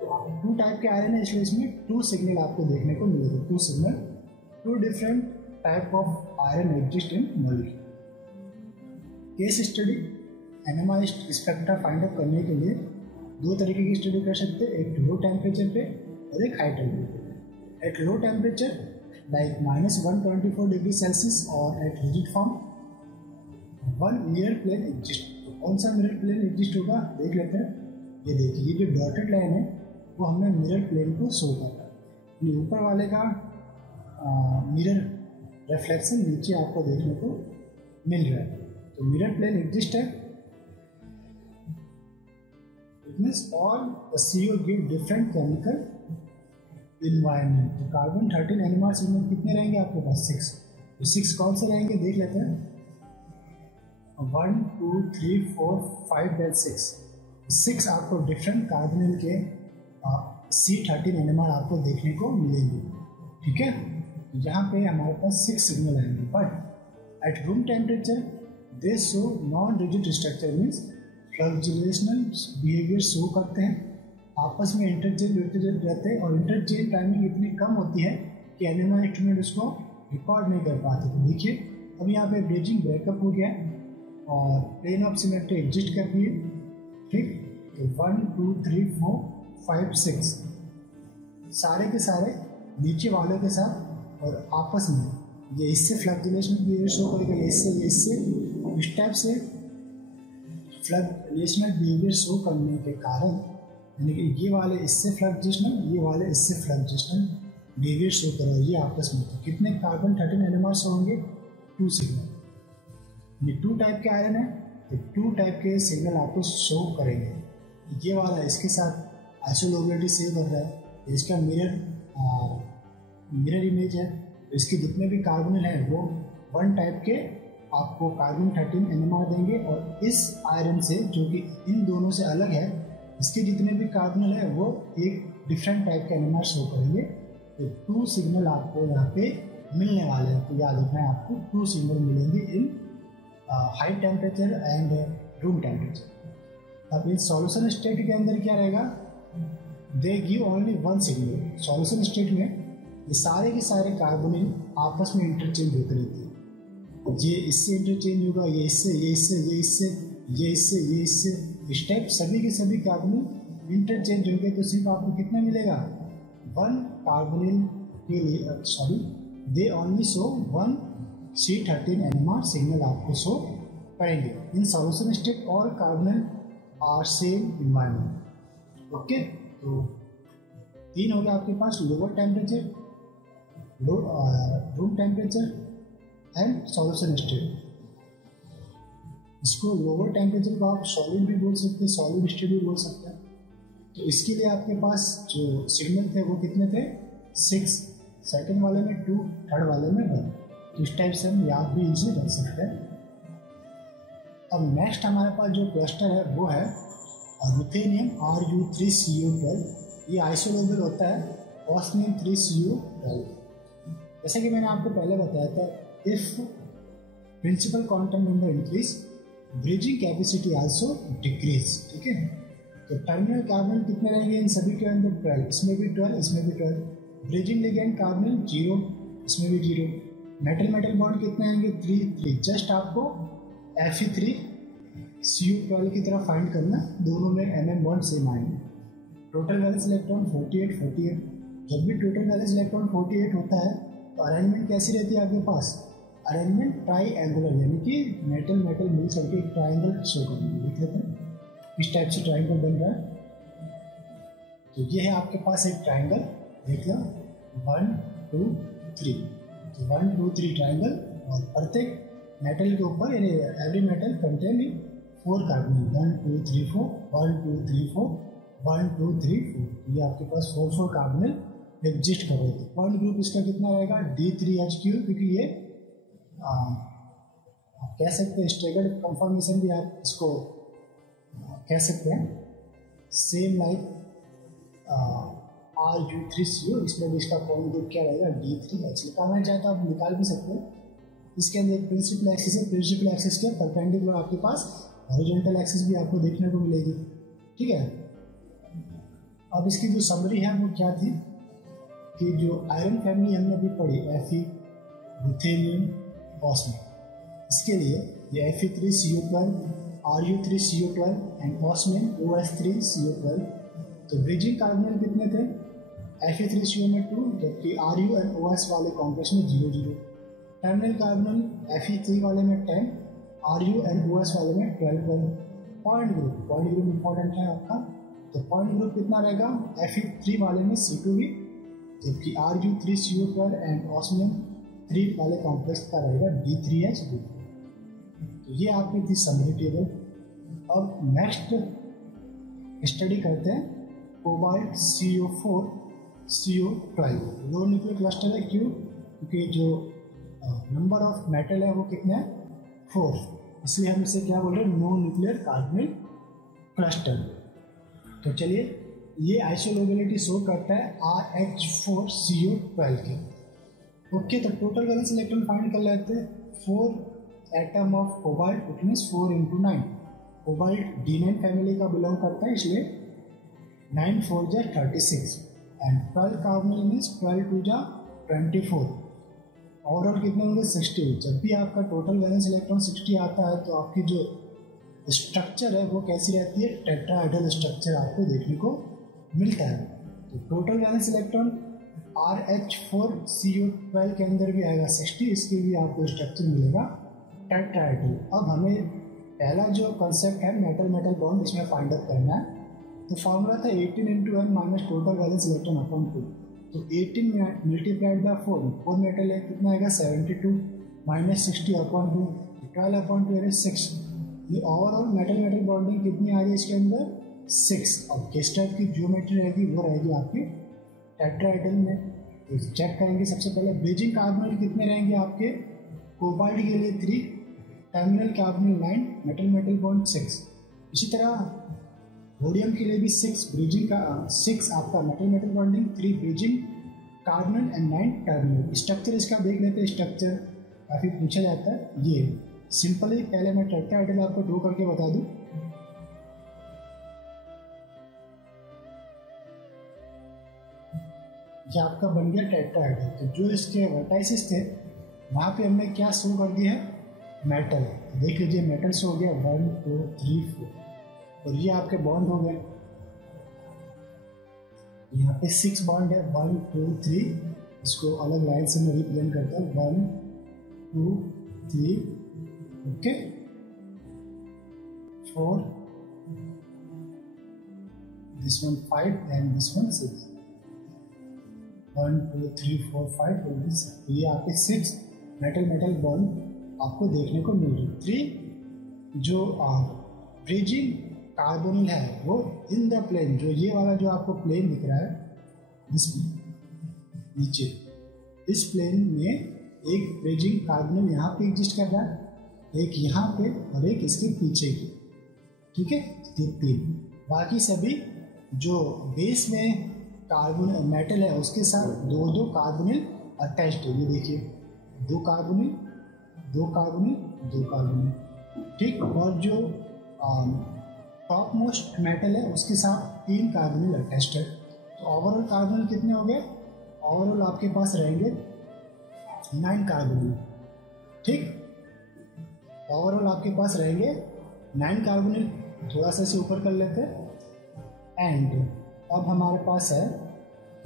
तो 2 टाइप के आयरन है, इसलिए इसमें 2 सिग्नल आपको देखने को मिलेगा। 2 signal, 2 different type of iron exist in molecule. Case study NMR spectra find out करने के लिए 2 तरीके की स्टडी कर सकते हैं, एक लो टेम्परेचर पे और एक हाई टेम्परेचर पे। At low temperature like -124 degree Celsius और at rigid form 1 mirror plane exist. तो कौन सा मिरर प्लेन एग्जिस्ट होगा देख लेते हैं। ये देखिए, ये जो डॉटेड लाइन है वो हमें मिरर प्लेन को शो कर रहा है। ये ऊपर वाले का मिरर रिफ्लेक्शन नीचे आपको देखने को मिल रहा है, तो मिरर प्लेन एग्जिस्ट है। It means all the CO give different chemical environment. तो कार्बन 13 NMR सिग्नल कितने रहेंगे आपके पास 6, तो 6 कौन से रहेंगे देख लेते हैं, 1 2 3 4 5 and 6 आपको डिफरेंट कार्बोनिल के C13 NMR आपको देखने को मिलेंगे। ठीक है, यहाँ पे हमारे पास 6 सिग्नल आएंगे, but at room temperature they show non rigid structure, means fluctuational behaviour show करते हैं, आपस में इंटरचेंज रहते हैं और इंटरचेंज टाइमिंग इतनी कम होती है कि NMR इंस्ट्रूमेंट उसको रिकॉर्ड नहीं कर पाते। तो देखिए अब यहाँ पे ब्रिजिंग ब्रेकअप हो गया और प्लेन ऑफ सिमेट्री एग्जिस्ट कर दिए। ठीक, तो 1 2 3 4 5 6 सारे के सारे नीचे वालों के साथ और आपस में ये इससे फ्लक्चुएशन बिहेवियर शो करेगा, ये इससे इस टाइप से फ्लक्चुएशनल बिहेवियर शो करने के कारण, यानी कि ये वाले इससे फ्लक्चुएशनल, ये वाले इससे फ्लक्चुएशनल बिहेवियर शो कर रहा है ये आपस में। तो कितने कार्बन 13 NMR शो होंगे, 2 सिग्नल। ये 2 टाइप के आयरन है, तो 2 टाइप के सिग्नल आपको शो करेंगे। ये वाला इसके साथ आइसोलोबिलिटी सेव कर रहा है, इसका मिरर इमेज है, तो इसके जितने भी कार्बोनिल हैं वो 1 टाइप के आपको कार्बन 13 NMR देंगे, और इस आयरन से जो कि इन दोनों से अलग है, इसके जितने भी कार्बोनिल है वो एक डिफरेंट टाइप के NMR शो करेंगे। तो 2 सिग्नल आपको यहाँ पे मिलने वाले हैं, तो याद रखना है आपको 2 सिग्नल मिलेंगे इन high temperature and room temperature. अब इस सॉल्यूशन स्टेट के अंदर क्या रहेगा, they give only 1 signal. Solution state में ये सारे के सारे कार्बोनिल आपस में इंटरचेंज होते रहते हैं, ये इससे इंटरचेंज होगा, ये इससे, ये इससे, ये इससे, ये इससे, ये इससे, इस टाइप सभी के सभी कार्बोनिल इंटरचेंज होंगे। तो सिर्फ आपको कितना मिलेगा, 1 कार्बोनिल के लिए they only show 1 C13 NMR signal आपको शो करेंगे। इन सॉल्यूशन स्टेट और carbonyl are same environment. Okay, तो 3 हो गया आपके पास, lower temperature, room temperature and solution state. इसको लोअर टेम्परेचर को आप सॉलिड भी बोल सकते हैं, सॉलिड स्टेट भी बोल सकते हैं। तो इसके लिए आपके पास जो सिग्नल थे वो कितने थे, 6, सेकंड वाले में 2, थर्ड वाले में 1। तो इस टाइप से हम याद भी इनसे रख सकते हैं। अब नेक्स्ट हमारे पास जो क्लस्टर है वो है रुथेनियम Ru3CO12। ये आइसोलेबल होता है ऑस्मियम 3CO12। जैसे कि मैंने आपको पहले बताया था, if principal quantum number increase, bridging capacity also decrease. ठीक है, तो टर्मिनल कार्बन कितने रहेंगे इन सभी के अंदर, 12, इसमें भी 12, इसमें भी 12। ब्रिजिंग लिगैंड कार्बन 0, इसमें भी 0। मेटल मेटल बॉन्ड कितने आएंगे, 3, 3। जस्ट आपको Fe3CO12 की तरह फाइंड करना, दोनों में mm बॉन्ड सेम आएंगे। Total valence electron 48, 48। जब भी टोटल वैलेंस इलेक्ट्रॉन 48 होता है तो अरेंजमेंट कैसी रहती है आपके पास, अरेंजमेंट ट्राई एंगुलर, यानी कि मेटल मेटल मिल करके एक ट्राइंगल शो करेंगे। देख लेते हैं इस टाइप से ट्राइंगल बन रहा है। तो ये है आपके पास एक ट्राइंगल, देख लो 1 2 3। तो 1 2 3 ट्राइंगल, और प्रत्येक मेटल के ऊपर यानी एवरी मेटल कंटेन 4 कार्बन, 1 2 3 4, 1 2 3 4, 1 2 3 4। ये आपके पास 4 कार्बन एग्जिस्ट कर रहे थे। पॉइंट ग्रुप इसका कितना रहेगा, D3H3, क्योंकि ये आप कह सकते हैं स्टेगर्ड कंफर्मेशन भी आप इसको कह सकते हैं, सेम लाइक Ru3CO। इसमें भी इसका पॉइंट ग्रुप क्या रहेगा, D3H। निकालना चाहे तो आप निकाल भी सकते हैं। इसके अंदर एक प्रिंसिपल एक्सिस है, प्रिंसिपल एक्सिस के परपेंडिकुलर आपके पास हॉरिजॉन्टल एक्सिस भी आपको देखने को मिलेगी। ठीक है, अब इसकी जो समरी है वो क्या थी कि जो आयरन फैमिली हमने अभी पढ़ी, Fe, रुथेनियम, ऑस्मियम, इसके लिए ये Fe3CO12, Ru3CO12 and osmium OS3CO12। तो ब्रिजिंग कार्बन कितने थे, Fe3CO में 2, जबकि Ru एंड OS वाले कॉम्प्लेक्स में 0 0। टर्मिनल कार्बन Fe3 वाले में 10, Ru एंड OS वाले में 12 12। पॉइंट ग्रुप इंपॉर्टेंट है आपका। तो पॉइंट ग्रुप कितना रहेगा, Fe3 वाले में C2V, जबकि Ru3CO12 एंड ऑस्मियम 3 वाले कॉम्प्लेक्स का रहेगा D3H ग्रुप। तो ये आपकी थी समरी टेबल। अब नेक्स्ट स्टडी करते हैं कोबाल्ट CO4 CO12। लो न्यूक्लियर क्लस्टर है, क्यों, क्योंकि जो नंबर ऑफ मेटल है वो कितने हैं, 4, इसलिए हम इसे क्या बोल रहे हैं, नो न्यूक्लियर कार्बनिक क्लस्टर। तो चलिए, ये आइसोलेबिलिटी शो करता है RH4CO12 की। ओके, तो टोटल वैलेंस इलेक्ट्रॉन फाइंड कर लेते हैं। 4 atom of cobalt, it means 4 × 9। Cobalt D9 family का बिलोंग करता है, इसलिए 9 4 जा 36 एंड 12 कार्बन मीन्स 12 2 जा 24। ओवरऑल कितने होंगे, 60। जब भी आपका टोटल वैलेंस इलेक्ट्रॉन 60 आता है तो आपकी जो स्ट्रक्चर है वो कैसी रहती है, टेट्राहेड्रल स्ट्रक्चर आपको देखने को मिलता है। तो टोटल वैलेंस इलेक्ट्रॉन RH4CO12 के अंदर भी आएगा 60, इसके लिए आपको स्ट्रक्चर मिलेगा टेट्राहेड्रल। अब हमें पहला जो कॉन्सेप्ट है मेटल मेटल बॉन्ड, इसमें फाइंड आउट करना है। तो फॉर्मूला था 18 × n minus total valence electron upon 2। तो 18 मल्टीप्लाइड बाय 4 मेटल है, कितना आएगा 72 माइनस 60 अपॉन 2, 12 अपॉन 2 यानी 6। ये ओवरऑल मेटल मेटल बॉन्डिंग कितनी आ रही है इसके अंदर, 6। अब किस टाइप की ज्योमेट्री रहेगी, वो रहेगी आपकी टेट्राहेड्रल में। तो चेक करेंगे सबसे पहले ब्रिजिंग कार्बन कितने रहेंगे आपके, कोबाल्ट के लिए 3, terminal carbon 9, metal metal bond 6। इसी तरह वोडियम के लिए भी 6 ब्रिजिंग का 6 आपका metal metal bonding, 3 bridging carbon and 9 terminal. Structure इसका देख लेते हैं, स्ट्रक्चर काफ़ी पूछा जाता है। ये सिंपली पहले मैं टेट्राहेड्रल आपको ड्रॉ करके बता दूं। ये आपका बन गया टेट्राहेड्रल। तो जो इसके वर्टाइसिस थे वहाँ पे हमने क्या शो कर दिया है, मेटल। देख लीजिए मेटल शो हो गया 1 2 3 4, और ये आपके बॉन्ड हो गए। यहाँ पे 6 बॉन्ड है, 1 2 3। इसको अलग लाइन से मैं रिप्रेजेंट करता हूँ, 1 2 3। Okay, 4, this one 5 and this one 6. 1 2 3 4 5 26. तो ये आपके 6 मेटल मेटल बॉन्ड आपको देखने को मिल रही। 3 जो ब्रिजिंग कार्बोनिल है वो इन द प्लेन, जो ये वाला जो आपको प्लेन दिख रहा है नीचे, इस प्लेन में एक ब्रिजिंग कार्बोनिल यहाँ पे एग्जिस्ट कर रहा है, एक यहाँ पे और एक इसके पीछे की। ठीक है, ये 3। बाकी सभी जो बेस में कार्बोनिल मेटल है उसके साथ दो दो कार्बोनिल अटैच्ड है। ये देखिए 2 कार्बोनिल 2 कार्बोनिल 2 कार्बोनिल। ठीक, और जो टॉप मोस्ट मेटल है उसके साथ 3 कार्बोनिल अटैच्ड है। तो ओवरऑल कार्बोनिल कितने हो गए? ओवरऑल आपके पास रहेंगे 9 कार्बोनिल। ठीक, ओवरऑल आपके पास रहेंगे 9 कार्बोनिल। थोड़ा सा इसे ऊपर कर लेते हैं। एंड अब हमारे पास है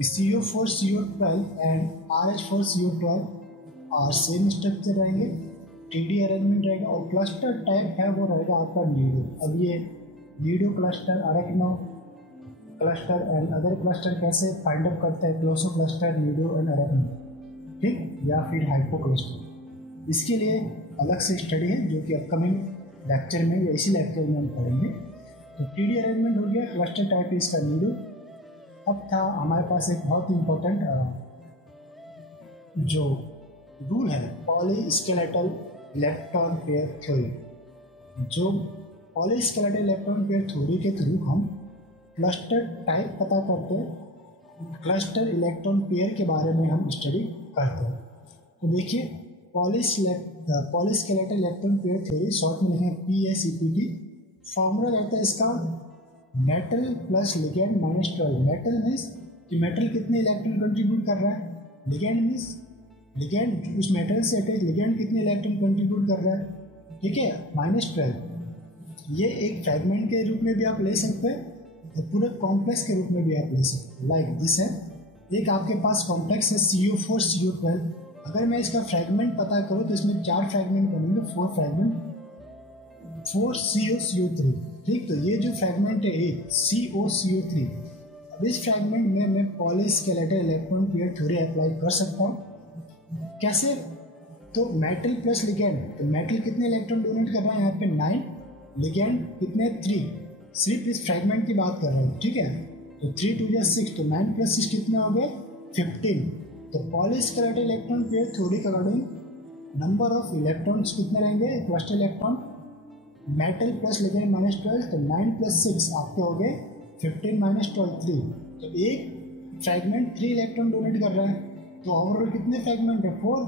CO4CO12 एंड RH4CO12 और सेम स्ट्रक्चर रहेंगे, 3D अरेंजमेंट रहेगा और क्लस्टर टाइप है वो रहेगा आपका नीडो। अब ये nido cluster, arachno cluster and other cluster कैसे फाइंड आउट करते हैं? Closo cluster, nido and arachno, ठीक, या फिर हाइपो क्लस्टर। इसके लिए अलग से स्टडी है जो कि अपकमिंग लेक्चर में या इसी लेक्चर में हम पढ़ेंगे। तो 3D अरेंजमेंट हो गया, क्लस्टर टाइप इसका नीडो। अब था हमारे पास एक बहुत इंपॉर्टेंट जो रूल है, पॉलीस्केलेटल इलेक्ट्रॉन पेयर थ्योरी। जो पॉलीस्केलेटल इलेक्ट्रॉन पेयर थ्योरी के थ्रू हम क्लस्टर टाइप पता करते हैं, क्लस्टर इलेक्ट्रॉन पेयर के बारे में हम स्टडी करते हैं। तो देखिए पॉलीस्केलेटल इलेक्ट्रॉन पेयर थ्योरी, शॉर्ट में लिखें PSEPT। फॉर्मूला रहता है इसका metal plus ligand minus 12। Metal means कि मेटल कितने इलेक्ट्रॉन कंट्रीब्यूट कर रहा है, लिगेंड मीन्स लिगेंड उस मेटल से अटैच लिगेंड कितने इलेक्ट्रॉन कंट्रीब्यूट कर रहा है, ठीक है, माइनस 12। ये एक फ्रैगमेंट के रूप में भी आप ले सकते हैं और पूरे कॉम्प्लेक्स के रूप में भी आप ले सकते हैं। लाइक दिस है, एक आपके पास कॉम्प्लेक्स है CO4CO12। अगर मैं इसका फ्रैगमेंट पता करूँ तो इसमें 4 फ्रैगमेंट बनेंगे, 4 फ्रैगमेंट, 4CO3। ठीक, तो ये जो फ्रैगमेंट है एक COCO3। अब इस फ्रैगमेंट में मैं पॉलीस्केलेटल इलेक्ट्रॉन पेयर थ्योरी अप्लाई कर सकता हूँ। कैसे? तो मेटल प्लस लिगेंड, तो मेटल कितने इलेक्ट्रॉन डोनेट कर रहा है यहाँ पे 9, लिगेंड कितने 3, सिर्फ इस फ्रैगमेंट की बात कर रहा हूँ, ठीक है। तो 3 2 या 6, तो 9 + 6 कितने हो गए 15। तो पॉलीस्केलेटल इलेक्ट्रॉन पेयर थ्योरी के अकॉर्डिंग नंबर ऑफ इलेक्ट्रॉन्स कितने रहेंगे, cluster electron, metal plus ligand minus 12, तो 9 + 6 आपके हो गए 15 - 12 3। तो एक फ्रैगमेंट 3 इलेक्ट्रॉन डोनेट कर रहा है, तो ओवरऑल कितने फ्रैगमेंट है 4।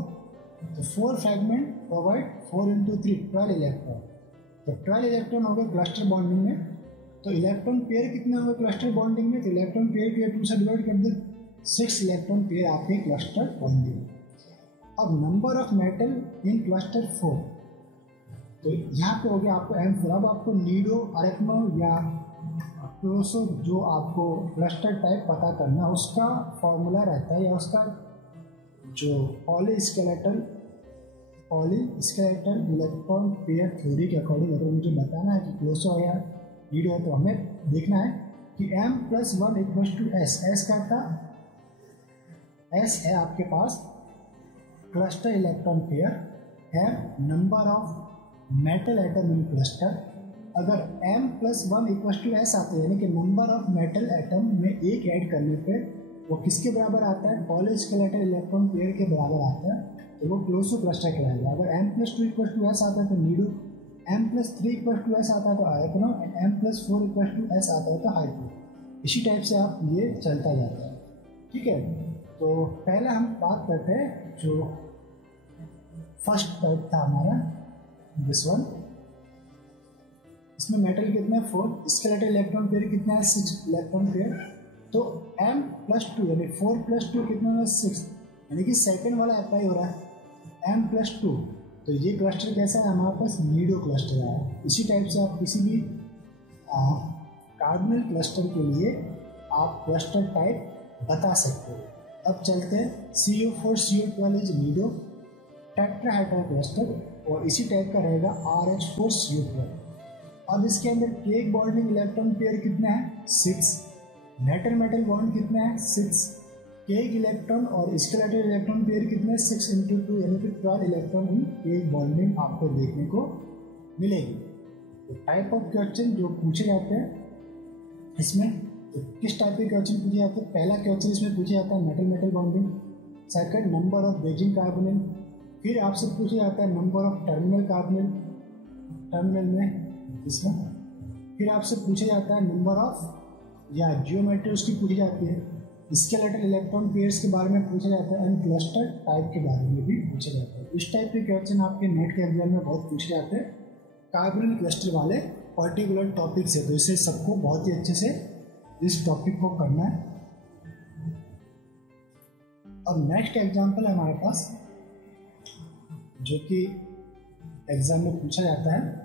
तो 4 फ्रैगमेंट प्रोवाइड 4 × 3 12 इलेक्ट्रॉन। तो 12 इलेक्ट्रॉन हो गए क्लस्टर बॉन्डिंग में। तो इलेक्ट्रॉन पेयर कितने हो गए क्लस्टर बॉन्डिंग में, तो इलेक्ट्रॉन पेयर के 2 से डिवाइड कर दे, 6 इलेक्ट्रॉन पेयर आपके क्लस्टर बॉन्डिंग। अब number of metal in cluster 4, तो यहाँ पे हो गया आपको M4। अब आपको नीडो, अरेक्नो या क्लोसो जो आपको क्लस्टर टाइप पता करना, उसका फॉर्मूला रहता है या उसका जो पॉलीस्केलेटल इलेक्ट्रॉन पेयर थ्योरी के अकॉर्डिंग अगर मुझे बताना है कि क्लोसो या नीडो है, तो हमें देखना है कि M + 1 = S। S क्या था, S है आपके पास cluster electron pair, M number of metal atom in cluster. अगर M + 1 = S आता है, यानी कि नंबर ऑफ मेटल एटम में एक ऐड करने पे वो किसके बराबर आता है, पॉलीस्केलेटल इलेक्ट्रॉन पेयर के बराबर आता है, तो वो क्लोसो क्लस्टर कहलाएगा। अगर M + 2 = S आता है तो नीडो, M + 3 = S आता है तो अरेक्नो, M + 4 = S आता है तो हाइपो। इसी टाइप से आप ये चलता जाता है, ठीक है। तो पहले हम बात करते हैं जो फर्स्ट टाइप था हमारा, दिस वन। इसमें मेटल कितने 4, स्केलेटल इलेक्ट्रॉन पेयर कितना है 6 इलेक्ट्रॉन पेयर। तो M + 2 यानी 4 + 2 कितना है 6, यानी कि सेकंड वाला अप्लाई हो रहा है M + 2। तो ये क्लस्टर कैसा है हमारे पास, नीडो क्लस्टर है। इसी टाइप से आप किसी भी कार्बोनिल क्लस्टर के लिए आप क्लस्टर टाइप बता सकते हो। अब चलते हैं CO4CO12 is Nido tetrahedral cluster, और इसी टाइप का रहेगा RH4CO12। अब इसके अंदर केक बॉन्डिंग इलेक्ट्रॉन पेयर कितने हैं 6, मेटल मेटल बॉन्ड कितने हैं 6, केक इलेक्ट्रॉन और स्केलेटल इलेक्ट्रॉन पेयर कितने 6 × 2 यानी कि 12 इलेक्ट्रॉन इन केक बॉन्डिंग आपको देखने को मिलेगी। तो टाइप ऑफ क्वेश्चन जो पूछे जाते हैं इसमें, तो किस टाइप के क्वेश्चन पूछे जाते हैं, पहला क्वेश्चन इसमें पूछा जाता है metal metal bonding, second number of brazing carbonyl, फिर आपसे पूछा जाता है number of terminal carbonyl terminal में इसमें, फिर आपसे पूछा जाता है नंबर ऑफ या जियोमेट्री उसकी पूछी जाती है, स्केलेटल इलेक्ट्रॉन पेयर्स के बारे में पूछा जाता है एंड क्लस्टर टाइप के बारे में भी पूछा जाता है। इस टाइप के क्वेश्चन आपके नेट के एग्जाम में बहुत पूछे जाते हैं कार्बोनिल क्लस्टर वाले पर्टिकुलर टॉपिक से, तो इसे सबको बहुत ही अच्छे से इस टॉपिक को करना है। अब नेक्स्ट एग्जाम्पल है हमारे पास जो कि एग्जाम में पूछा जाता है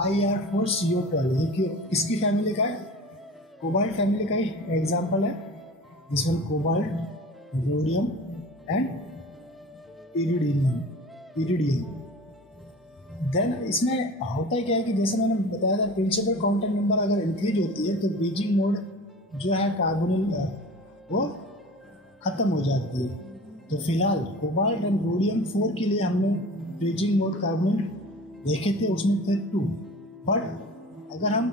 Ir4CO12, ये किसकी फैमिली का है, कोबाल्ट फैमिली का ही एग्जाम्पल है। This one cobalt, rhodium and iridium. Then इसमें होता है क्या है कि जैसे मैंने बताया था प्रिंसिपल कांटेक्ट नंबर अगर इंक्रीज होती है तो ब्रीजिंग मोड जो है कार्बोनिल वो ख़त्म हो जाती है। तो फिलहाल कोबाल्ट एंड रोडियम 4 के लिए हमने ब्रीजिंग मोड कार्बोनिल देखे थे, उसमें थे 2, बट अगर हम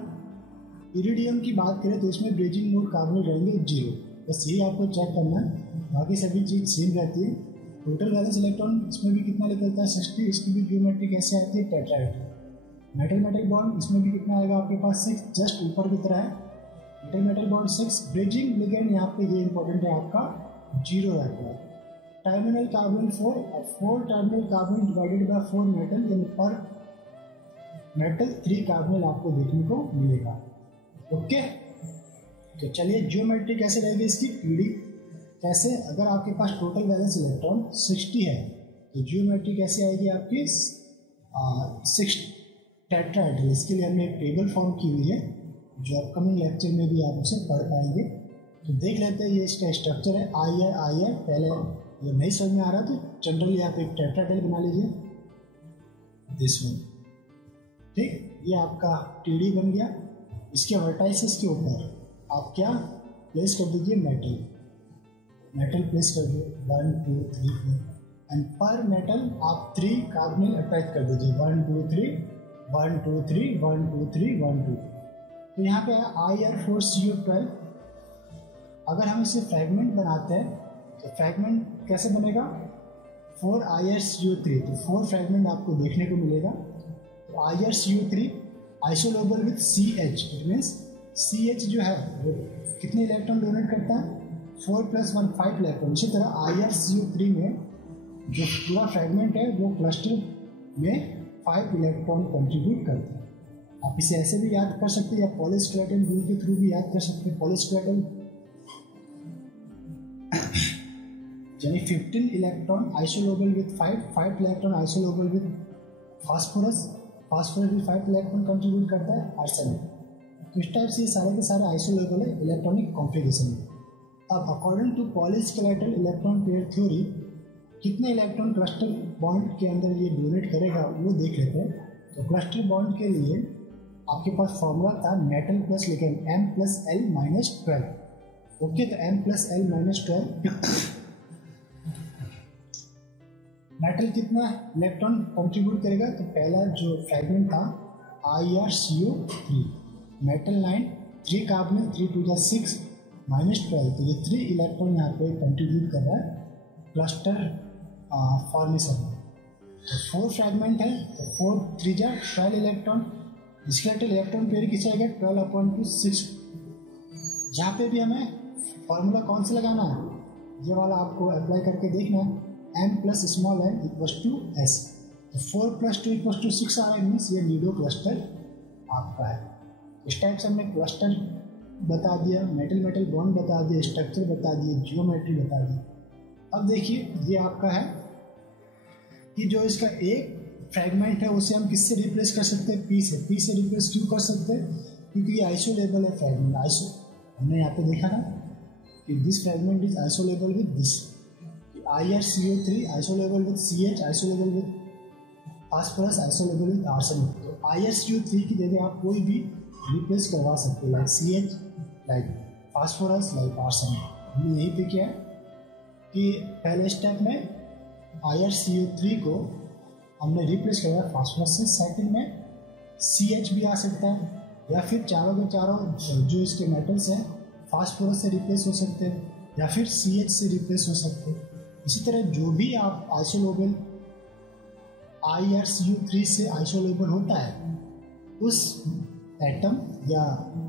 इरिडियम की बात करें तो इसमें ब्रीजिंग मोड कार्बोनिल रहेंगे 0। बस यही आपको चेक करना है, बाकी सभी चीज़ सेम रहती है। टोटल वैलेंस इलेक्ट्रॉन इसमें भी कितना निकलता है 60, इसकी भी ज्योमेट्री कैसे आती है टेट्राहेड्रल। मेटल मेटल बॉन्ड इसमें भी कितना आएगा आपके पास 6, जस्ट ऊपर की तरह है metal metal bond 6। Bridging ligand यहाँ पे ये इंपॉर्टेंट है आपका 0 रहता है। Terminal carbon 4 terminal carbon divided by 4 metal इन पर मेटल 3 कार्बन आपको देखने को मिलेगा। ओके, तो चलिए ज्योमेट्री कैसे रहेगी इसकी पीडी कैसे, अगर आपके पास टोटल वैलेंस इलेक्ट्रॉन 60 है तो ज्योमेट्री कैसे आएगी आपकी 6 टेट्राहेड्रल। इसके लिए हमने एक टेबल फॉर्म की हुई है जो अपकमिंग लेक्चर में भी आप उसे पढ़ पाएंगे। तो देख लेते हैं ये इसका स्ट्रक्चर है। आई है पहले ये नहीं समझ में आ रहा तो जनरली आप एक टेट्राहेड्रल बना लीजिए, दिस वन, ठीक। ये आपका टीडी बन गया। इसके वर्टाइसिस के ऊपर आप क्या प्लेस कर दीजिए मेटल प्लेस कर दो 1 2 3 4 एंड पर मेटल आप 3 कार्बोनिल अटैच कर दीजिए 1 2 3 1 2 3 1 2 3 1 2। तो यहाँ पे Ir4CO12 अगर हम इसे फ्रैगमेंट बनाते हैं तो फ्रैगमेंट कैसे बनेगा 4Ir CO3, तो 4 फ्रैगमेंट आपको देखने को मिलेगा। तो Ir CO3 isolobal with CH, it means CH जो है वो कितने इलेक्ट्रॉन डोनेट करता है 4 + 1 5 इलेक्ट्रॉन। इसी तरह Ir CO3 में जो पूरा फ्रैगमेंट है वो क्लस्टर में 5 इलेक्ट्रॉन कंट्रीब्यूट करता है। आप इसे ऐसे भी याद कर सकते हैं या पॉलीस्क्लेटन रूल के थ्रू भी याद कर सकते हैं। पॉलीस्क्लेटन यानी 15 electron isolobal with 5 electron isolobal with phosphorus भी 5 इलेक्ट्रॉन कंट्रीब्यूट करता है आर्सेनिक। तो इस टाइप से ये सारे के सारे आइसोलेबल है इलेक्ट्रॉनिक कॉन्फ़िगरेशन में। अब according to polyskeletal electron pair theory कितने इलेक्ट्रॉन क्लस्टर बॉन्ड के अंदर ये डोनेट करेगा वो देख लेते हैं। तो क्लस्टर बॉन्ड के लिए आपके पास फॉर्मूला था metal plus ligand M+L-12। Okay, तो M+L-12 मेटल कितना इलेक्ट्रॉन कंट्रीब्यूट करेगा। तो पहला जो फ्रैगमेंट था Ir CO3 मेटल 9 3 कार्बन 3 2 6 -12, तो ये 3 इलेक्ट्रॉन यहाँ पे कंट्रीब्यूट कर रहा है क्लस्टर फॉर्मेशन में। तो 4 फ्रैगमेंट है तो 4 3 12 इलेक्ट्रॉन। स्केलेटल इलेक्ट्रॉन पेयर किसे आएगा 12/6। जहाँ पे भी हमें फॉर्मूला कौन सा लगाना है ये वाला आपको अप्लाई करके देखना है M+n=S। तो 4 + 2 = 6 आ रहा है, मीन्स ये नीडो क्लस्टर आपका है। इस टाइप से हमने क्लस्टर बता दिया, मेटल बॉन्ड बता दिया, स्ट्रक्चर बता दिए, जियोमेट्री बता दी। अब देखिए ये आपका है कि जो इसका एक फ्रैगमेंट है उसे हम किससे रिप्लेस कर सकते हैं P से रिप्लेस क्यों कर सकते हैं क्योंकि ये आइसोलेबल है फ्रैगमेंट। हमने यहाँ पे देखा ना कि this fragment is isolobal with this. Ir CO3 isolobal with CH isolobal with phosphorus isolobal with arsenic. तो IrCO3 की जगह आप कोई भी रिप्लेस करवा सकते हो, like CH, like phosphorus, like arsenic. हमने यहीं पे क्या है कि पहले स्टेप में IrCO3 को हमने रिप्लेस करवाया फास्फोरस से, सेकंड में CH भी आ सकता है, या फिर चारों के चारों जो इसके मेटल्स हैं फास्फोरस से रिप्लेस हो सकते हैं, या फिर CH से रिप्लेस हो सकते हैं। इसी तरह जो भी आप आइसोलेबल IrCO3 से आइसोलेबल होता है उस एटम या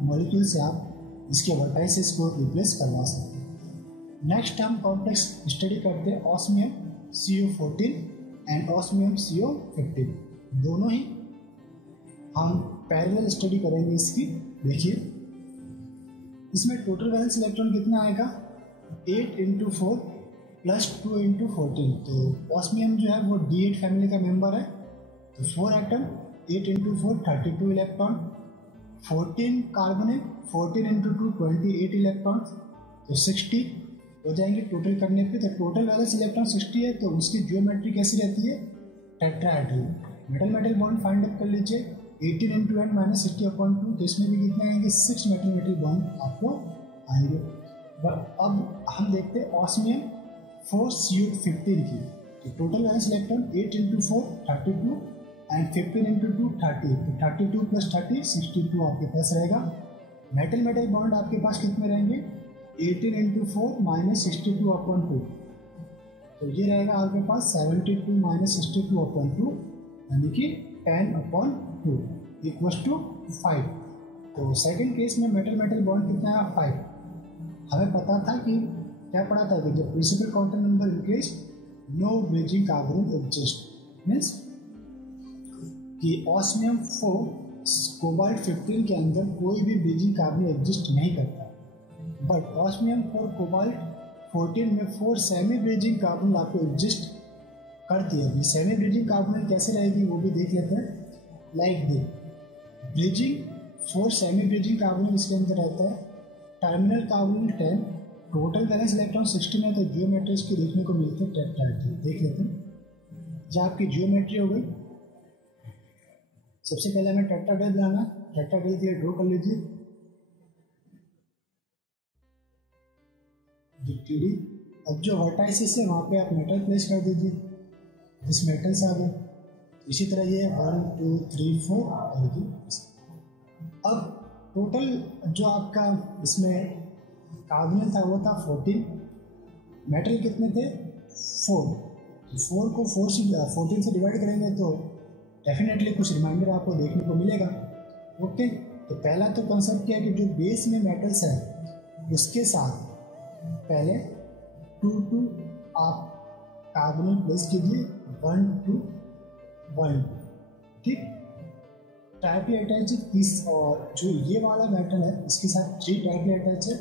मॉलिक्यूल से आप इसके वर्टाइसेस को रिप्लेस करवा सकते हैं। नेक्स्ट हम कॉम्प्लेक्स स्टडी करते हैं osmium CO14 and osmium CO15। दोनों ही हम पैरेलल स्टडी करेंगे इसकी। देखिए इसमें टोटल वैलेंस इलेक्ट्रॉन कितना आएगा, 8 × 4 + 2 × 14। तो ऑस्मियम जो है वो D8 फैमिली का मेंबर है, तो 4 एटम, 8 × 4 32 इलेक्ट्रॉन, 14 कार्बन है, 14 × 2 28 इलेक्ट्रॉन, तो 60 हो जाएंगे टोटल करने पे। तो टोटल वैलेंस इलेक्ट्रॉन 60 है, तो उसकी ज्योमेट्री कैसी रहती है, tetrahedral. Metal metal bond find out कर लीजिए, 18 × n - 60/2, तो इसमें भी कितने आएंगे, 6 मेटल मेटल बॉन्ड आपको आएंगे। अब हम देखते हैं ऑस्मियम 4CO15 की। तो टोटल वैलेंस इलेक्ट्रॉन 8 × 4 32 एंड 15 × 2 30, तो 32 + 30 62 आपके पास रहेगा। मेटल मेटल बॉन्ड आपके पास कितने रहेंगे, 18 × 4 - 62/2, तो ये रहेगा आपके पास 72 - 62/2, यानी कि 10/2 = 5। तो सेकंड केस में मेटल मेटल बॉन्ड कितना है, 5। हमें पता था कि क्या पढ़ा था कि जब principal quantum number increase no bridging carbon exist, means कि ऑस्मियम 4 कोबाल्ट 15 के अंदर कोई भी ब्रिजिंग कार्बन एग्जिस्ट नहीं करता, बट ऑस्मियम 4 कोबाल्ट 14 में 4 सेमी ब्रिजिंग कार्बन आपको एग्जिस्ट करती है। सेमी ब्रिजिंग कार्बन कैसे रहेगी वो भी देख लेते हैं। Like they bridging 4 semi bridging carbon इसके अंदर रहता है, terminal carbon 10, total valence electron 16 है, तो जियोमेट्री इसकी देखने को मिलती है टेट्राहेड्रल। देख लेते हैं, जहाँ आपकी जियोमेट्री हो गई, सबसे पहले हमें टेट्राहेड्रल बनाना, टेट्राहेड्रल के लिए ड्रॉ कर लीजिए DTD। अब जो वर्टाइसिस है वहाँ पे आप मेटल प्लेस कर दीजिए, इस मेटल्स आ गए। इसी तरह ये 1 2 3 4 और ये। अब टोटल जो आपका इसमें कार्बन था वो था 14, मेटल कितने थे 4, तो 4 को 14 से डिवाइड करेंगे तो डेफिनेटली कुछ रिमाइंडर आपको देखने को मिलेगा। ओके, तो पहला तो कंसेप्ट क्या है कि जो बेस में मेटल्स है उसके साथ पहले 2 2 आप कार्बन प्लेस कीजिए, 1 2 1, ठीक। टाइपली अटैच 30, और जो ये वाला मेटल है इसके साथ 3 टाइपली अटैच है,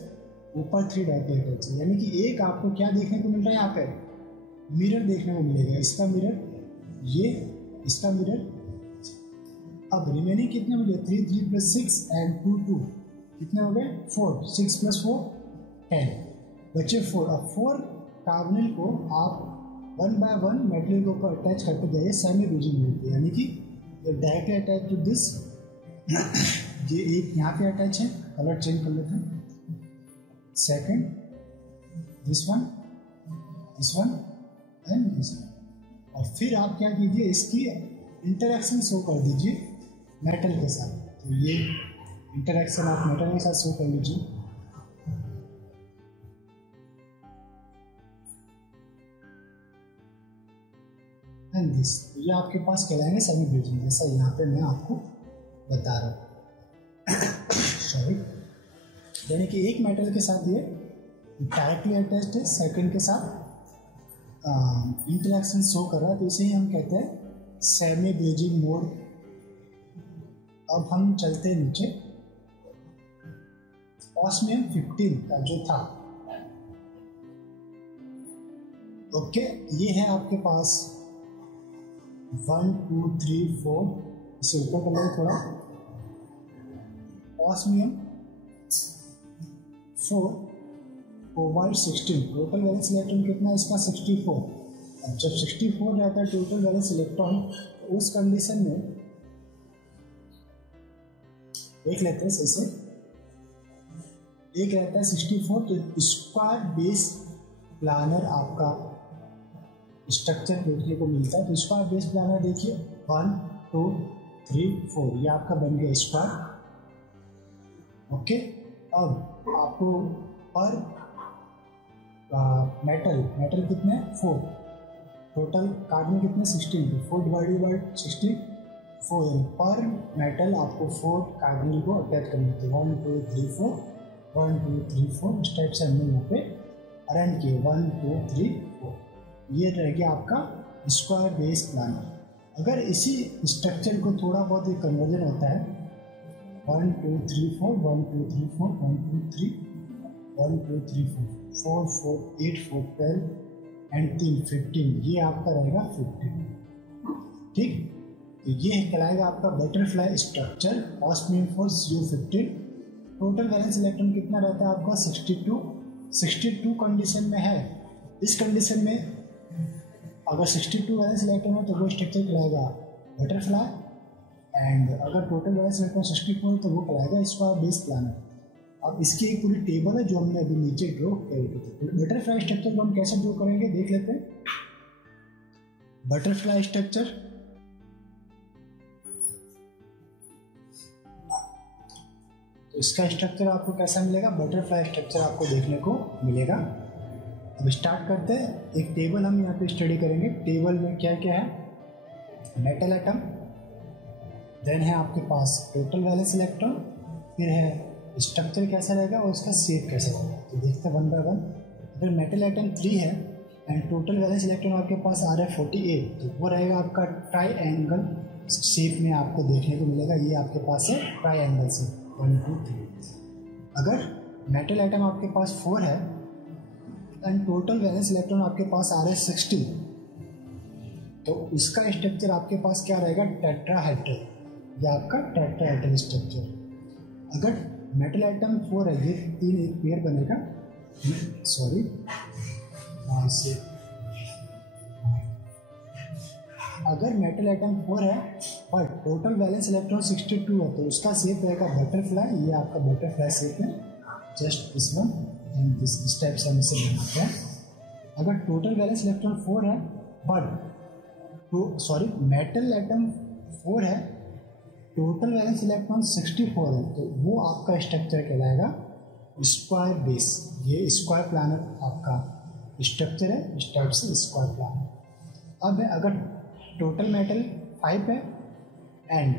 ऊपर 3 टाइपली अटैच है, यानी कि एक आपको क्या देखने को मिल रहा है, यहाँ पे मिरर देखने को मिलेगा, इसका मिरर, ये इसका मिरर। अब रिमेनिंग कितने हो गए, 3 3 + 6 एंड 2 2 कितने हो गए, 4, 6 + 4 10, बचे 4। अब 4 कार्बनिल को आप 1 बाय 1 मेटल के ऊपर अटैच करते जाइए सेमी ब्रिजिंग मोड पे, यानी कि डायरेक्टली अटैच टू दिस। ये एक यहाँ पे अटैच है, कलर चेंज कर लेते हैं, second this one and this one. और फिर आप क्या कीजिए, इसकी इंटरेक्शन शो कर दीजिए मेटल के साथ। तो ये इंटरेक्शन आप मेटल के साथ शो कर लीजिए। एंड दिस, ये आपके पास कहलाएंगे सेमी ब्रिजिंग, जैसा यहाँ पे मैं आपको बता रहा हूँ। सॉरी, यानी कि एक मेटल के साथ ये डायरेक्टली अटैच्ड है, सेकंड के साथ इंटरेक्शन शो कर रहा है, तो इसे ही हम कहते हैं सेमी ब्रिजिंग मोड। अब हम चलते हैं नीचे, ऑस्मियम 15 का जो था, ओके, ये है आपके पास 1 2 3 4, इसे ऊपर कर लेंगे थोड़ा। Osmium 4 cobalt 16, total valence electron कितना है इसका 64। अब जब 64 रहता है टोटल वैलेंस इलेक्ट्रॉन, उस कंडीशन में देख लेते हैं सही से। एक रहता है 64, तो स्क्वायर बेस प्लानर आपका स्ट्रक्चर देखने को मिलता है। तो स्क्वायर बेस प्लानर देखिए 1 2 3 4 ये आपका बन गया स्क्वायर। ओके, अब आपको पर मेटल कितने 4, टोटल कार्बन कितने 16, 4 डिवाइडेड बाई 64 पर मेटल आपको 4 कार्बन को अटैच करना होते हैं। 1 2 3 4 1 2 3 4 इस टाइप से हमने यहाँ पे अरेंज किए 1 2 3 4। ये रह गया आपका स्क्वायर बेस प्लानर। अगर इसी स्ट्रक्चर को थोड़ा बहुत एक कन्वर्जन होता है 1 2 3 4 1 2 3 4 1 2 3 1 2 3 4 4 4 8 4 12 एंड 3 15, ये आपका रहेगा 15। ठीक, तो ये कहलाएगा आपका butterfly structure osmium force U15। Total valence electron कितना रहता है आपका 62 कंडीशन में है। इस कंडीशन में अगर 62 वैलेंस इलेक्ट्रॉन है तो वो स्ट्रक्चर कहलाएगा बटरफ्लाई, एंड अगर टोटल वैलेंस इलेक्ट्रॉन 64 है तो वो कहलाएगा स्क्वायर बेस प्लानर। अब इसकी एक पूरी टेबल है जो हमने अभी नीचे ड्रॉ करी थी। बटरफ्लाई स्ट्रक्चर को हम कैसे ड्रॉ करेंगे देख लेते हैं। बटरफ्लाई स्ट्रक्चर, तो इसका स्ट्रक्चर आपको कैसा मिलेगा, बटरफ्लाई स्ट्रक्चर आपको देखने को मिलेगा। अब स्टार्ट करते हैं। एक टेबल हम यहाँ पे स्टडी करेंगे। टेबल में क्या क्या है, मेटल एटम, देन है आपके पास टोटल वैलेंस इलेक्ट्रॉन, फिर है स्ट्रक्चर कैसा रहेगा और उसका शेप कैसा रहेगा। तो देखते हैं 1 बाय 1। अगर मेटल एटम 3 है एंड टोटल वैलेंस इलेक्ट्रॉन आपके पास आ रहा है 48, तो वो रहेगा आपका ट्राइएंगल शेप में आपको देखने को मिलेगा। ये आपके पास है ट्राइएंगल से 1 2 3। अगर मेटल एटम आपके पास 4 है एंड टोटल वैलेंस इलेक्ट्रॉन आपके पास आ रहे हैं 60, तो इसका स्ट्रक्चर आपके पास क्या रहेगा, टेट्राहेड्रल, या आपका टेट्राहेड्रल स्ट्रक्चर। अगर मेटल एटम 4 है, ये 3 एक पेयर बनेगा, सॉरी से अगर मेटल एटम 4 है और टोटल वैलेंस इलेक्ट्रॉन 62 है तो उसका शेप रहेगा बटरफ्लाई। ये आपका बटरफ्लाई शेप है, just this one and this type से हम इसे बनाते हैं। अगर टोटल वैलेंस इलेक्ट्रॉन 4 है बट मेटल एटम 4 है, टोटल वैलेंस इलेक्ट्रॉन 64 है, तो वो आपका स्ट्रक्चर कहलाएगा स्क्वायर बेस। ये स्क्वायर प्लानर आपका स्ट्रक्चर है, इस टाइप से स्क्वायर प्लानर। अब अगर टोटल मेटल 5 है एंड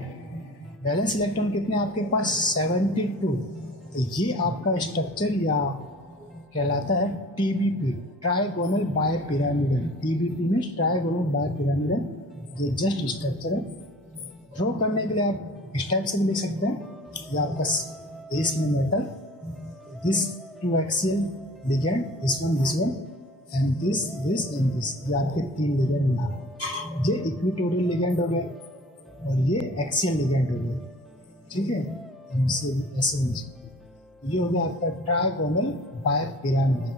वैलेंस इलेक्ट्रॉन कितने आपके पास 72, तो ये आपका स्ट्रक्चर या कहलाता है TBP, ट्राइगोनल बायपिरामिडल। TBP में ट्राइगोनल बायपिरामिडल। ये जस्ट स्ट्रक्चर है। ड्रॉ करने के लिए आप इस टाइप से भी लिख सकते हैं। ये आपका बेस में metal, this 2 axial ligand, this one and this and this, ये आपके 3 लिगेंड यहाँ। ये इक्वेटोरियल लिगेंड हो गए और ये एक्सियल लिगेंड हो गए। ठीक है, हमसे ऐसे नहीं सकते। ये हो गया आपका ट्राइगोनल बायपिरामिडल।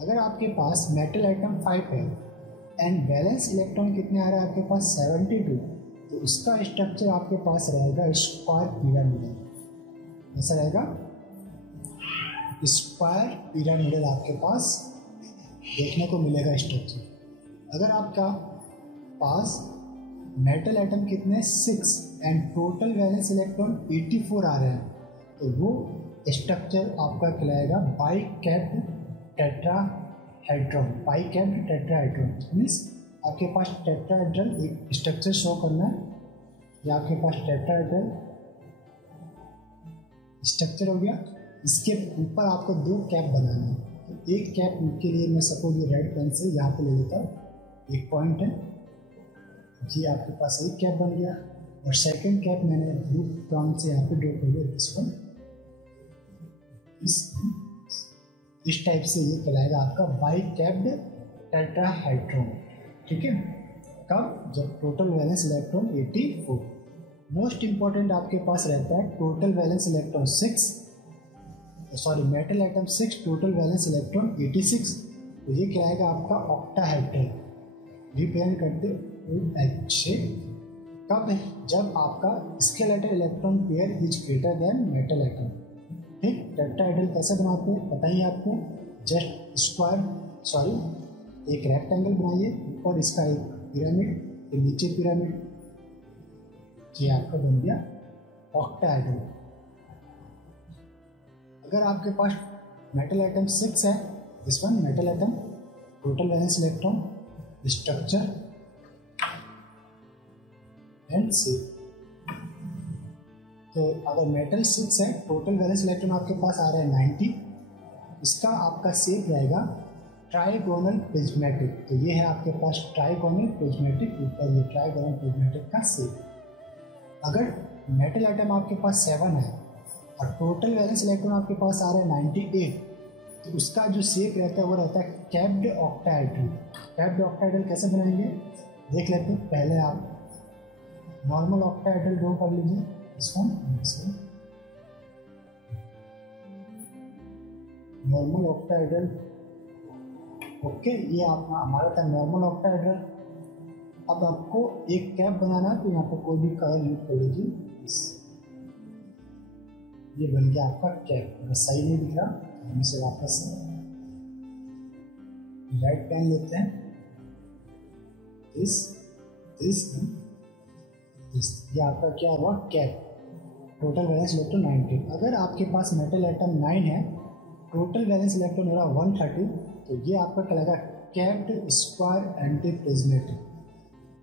अगर आपके पास मेटल आइटम 5 है एंड वैलेंस इलेक्ट्रॉन कितने आ रहे हैं आपके पास 72, तो उसका स्ट्रक्चर आपके पास रहेगा स्क्वायर पिरामिडल। ऐसा रहेगा स्क्वायर पिरामिडल आपके पास देखने को मिलेगा स्ट्रक्चर। अगर आपका पास मेटल एटम कितने 6 एंड टोटल वैलेंस इलेक्ट्रॉन 84 आ रहे हैं, तो वो स्ट्रक्चर आपका कहलाएगा बाइकैप्ड टेट्राहेड्रॉन। बाइकैप्ड टेट्राहेड्रॉन मीन्स आपके पास टेट्राहेड्रल एक स्ट्रक्चर शो करना है, या आपके पास टेट्राहेड्रल स्ट्रक्चर हो गया। इसके ऊपर आपको 2 कैप बनाना है। तो एक कैप के लिए मैं सपोज ये रेड पेन से यहाँ पे ले लेता हूँ, एक पॉइंट है, ये आपके पास एक कैप बन गया, और सेकंड कैप मैंने ब्लू ब्राउन से यहाँ पे ड्रॉ कर लिया। इस टाइप से ये कहलाएगा आपका बाइकैप्ड टेट्राहेड्रॉन। ठीक है, कब, जब total valence electron 84। Most important आपके पास रहता है total valence electron 6, metal atom 6, total valence electron 86, तो ये क्या आएगा आपका ऑक्टाहेड्रल। रिप्रेजेंट करते OH से कब है? जब आपका skeletal electron pair is greater than metal atom. ठीक, टेट्राहेड्रल कैसे बनाते हैं पता ही आपको। जस्ट एक रेक्टेंगल बनाइए, ऊपर इसका एक पिरामिड, फिर नीचे पिरामिड, ये आपका बन गया ऑक्टाहेड्रल। अगर आपके पास मेटल एटम 6 है, this one metal atom, total valence electron, structure and shape. तो अगर मेटल 6 है, टोटल वैलेंस इलेक्ट्रॉन आपके पास आ रहा है 90, इसका आपका शेप रहेगा ट्राइगोनल प्रिज्मेटिक। तो ये है आपके पास ट्राइगोनल प्रिज्मेटिक, ऊपर ये ट्राइगोनल प्रिज्मेटिक का शेप। अगर मेटल एटम आपके पास 7 है और टोटल वैलेंस इलेक्ट्रॉन आपके पास आ रहा है 98, तो उसका जो शेप रहता है वो रहता है कैप्ड ऑक्टाहेड्रल। कैप्ड ऑक्टाहेड्रल कैसे बनाएंगे देख लेते हैं। पहले आप नॉर्मल ऑक्टाहेड्रल ड्रॉ कर लीजिए, इसको नॉर्मल ऑक्टाहेड्रल। ओके, ये आपका हमारा था नॉर्मल ऑक्टाहेड्रल। अब आपको एक कैप बनाना है, तो यहाँ पर कोई भी कलर यूज कर लीजिए। ये बन गया आपका कैप। अगर सही नहीं दिख रहा हम इसे वापस लाइट पेन लेते हैं, ये आपका क्या हुआ कैप। Total valence electron 90। अगर आपके पास मेटल एटम 9 है, टोटल वैलेंस इलेक्ट्रॉन हो रहा 130, तो ये आपका कहलाएगा capped square anti prismatic.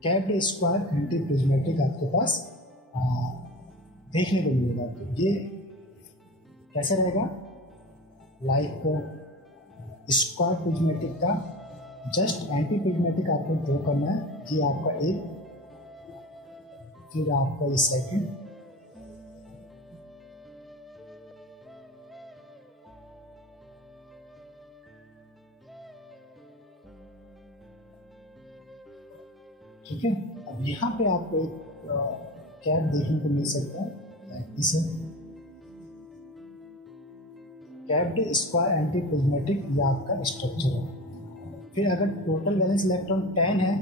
Capped square anti prismatic आपके पास देखने को मिलेगा। तो ये कैसे रहेगा, लाइक स्क्वायर प्रिज्मेटिक का जस्ट एंटी प्रिज्मेटिक आपको ड्रॉ करना है। ये आपका एक, फिर आपका ये सेकंड, ठीक है। अब यहाँ पे आपको एक कैप देखने को मिल सकता है, इसे कैप्ड स्क्वायर एंटी प्रिज्मेटिक, ये आपका स्ट्रक्चर है। फिर अगर टोटल वैलेंस इलेक्ट्रॉन 10 है,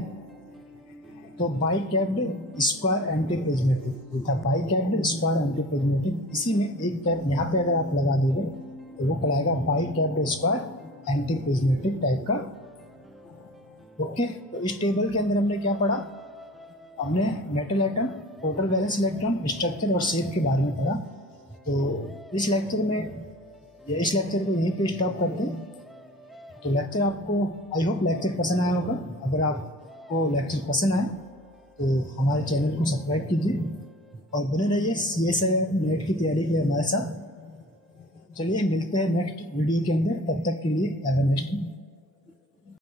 तो by capped square anti prismatic, ये था by capped square anti prismatic. इसी में एक कैप यहाँ पे अगर आप लगा दोगे तो वो कहलाएगा by capped square anti prismatic type का। ओके, तो इस टेबल के अंदर हमने क्या पढ़ा, हमने metal atom, total valence electron, structure और शेप के बारे में पढ़ा। तो इस लेक्चर को यहीं पे स्टॉप करते हैं। तो लेक्चर आपको, आई होप लेक्चर पसंद आया होगा। अगर आपको लेक्चर पसंद आए तो हमारे चैनल को सब्सक्राइब कीजिए और बने रहिए CSIR नेट की तैयारी के लिए हमारे साथ। चलिए मिलते हैं नेक्स्ट वीडियो के अंदर, तब तक के लिए हैव अ नाइस डे।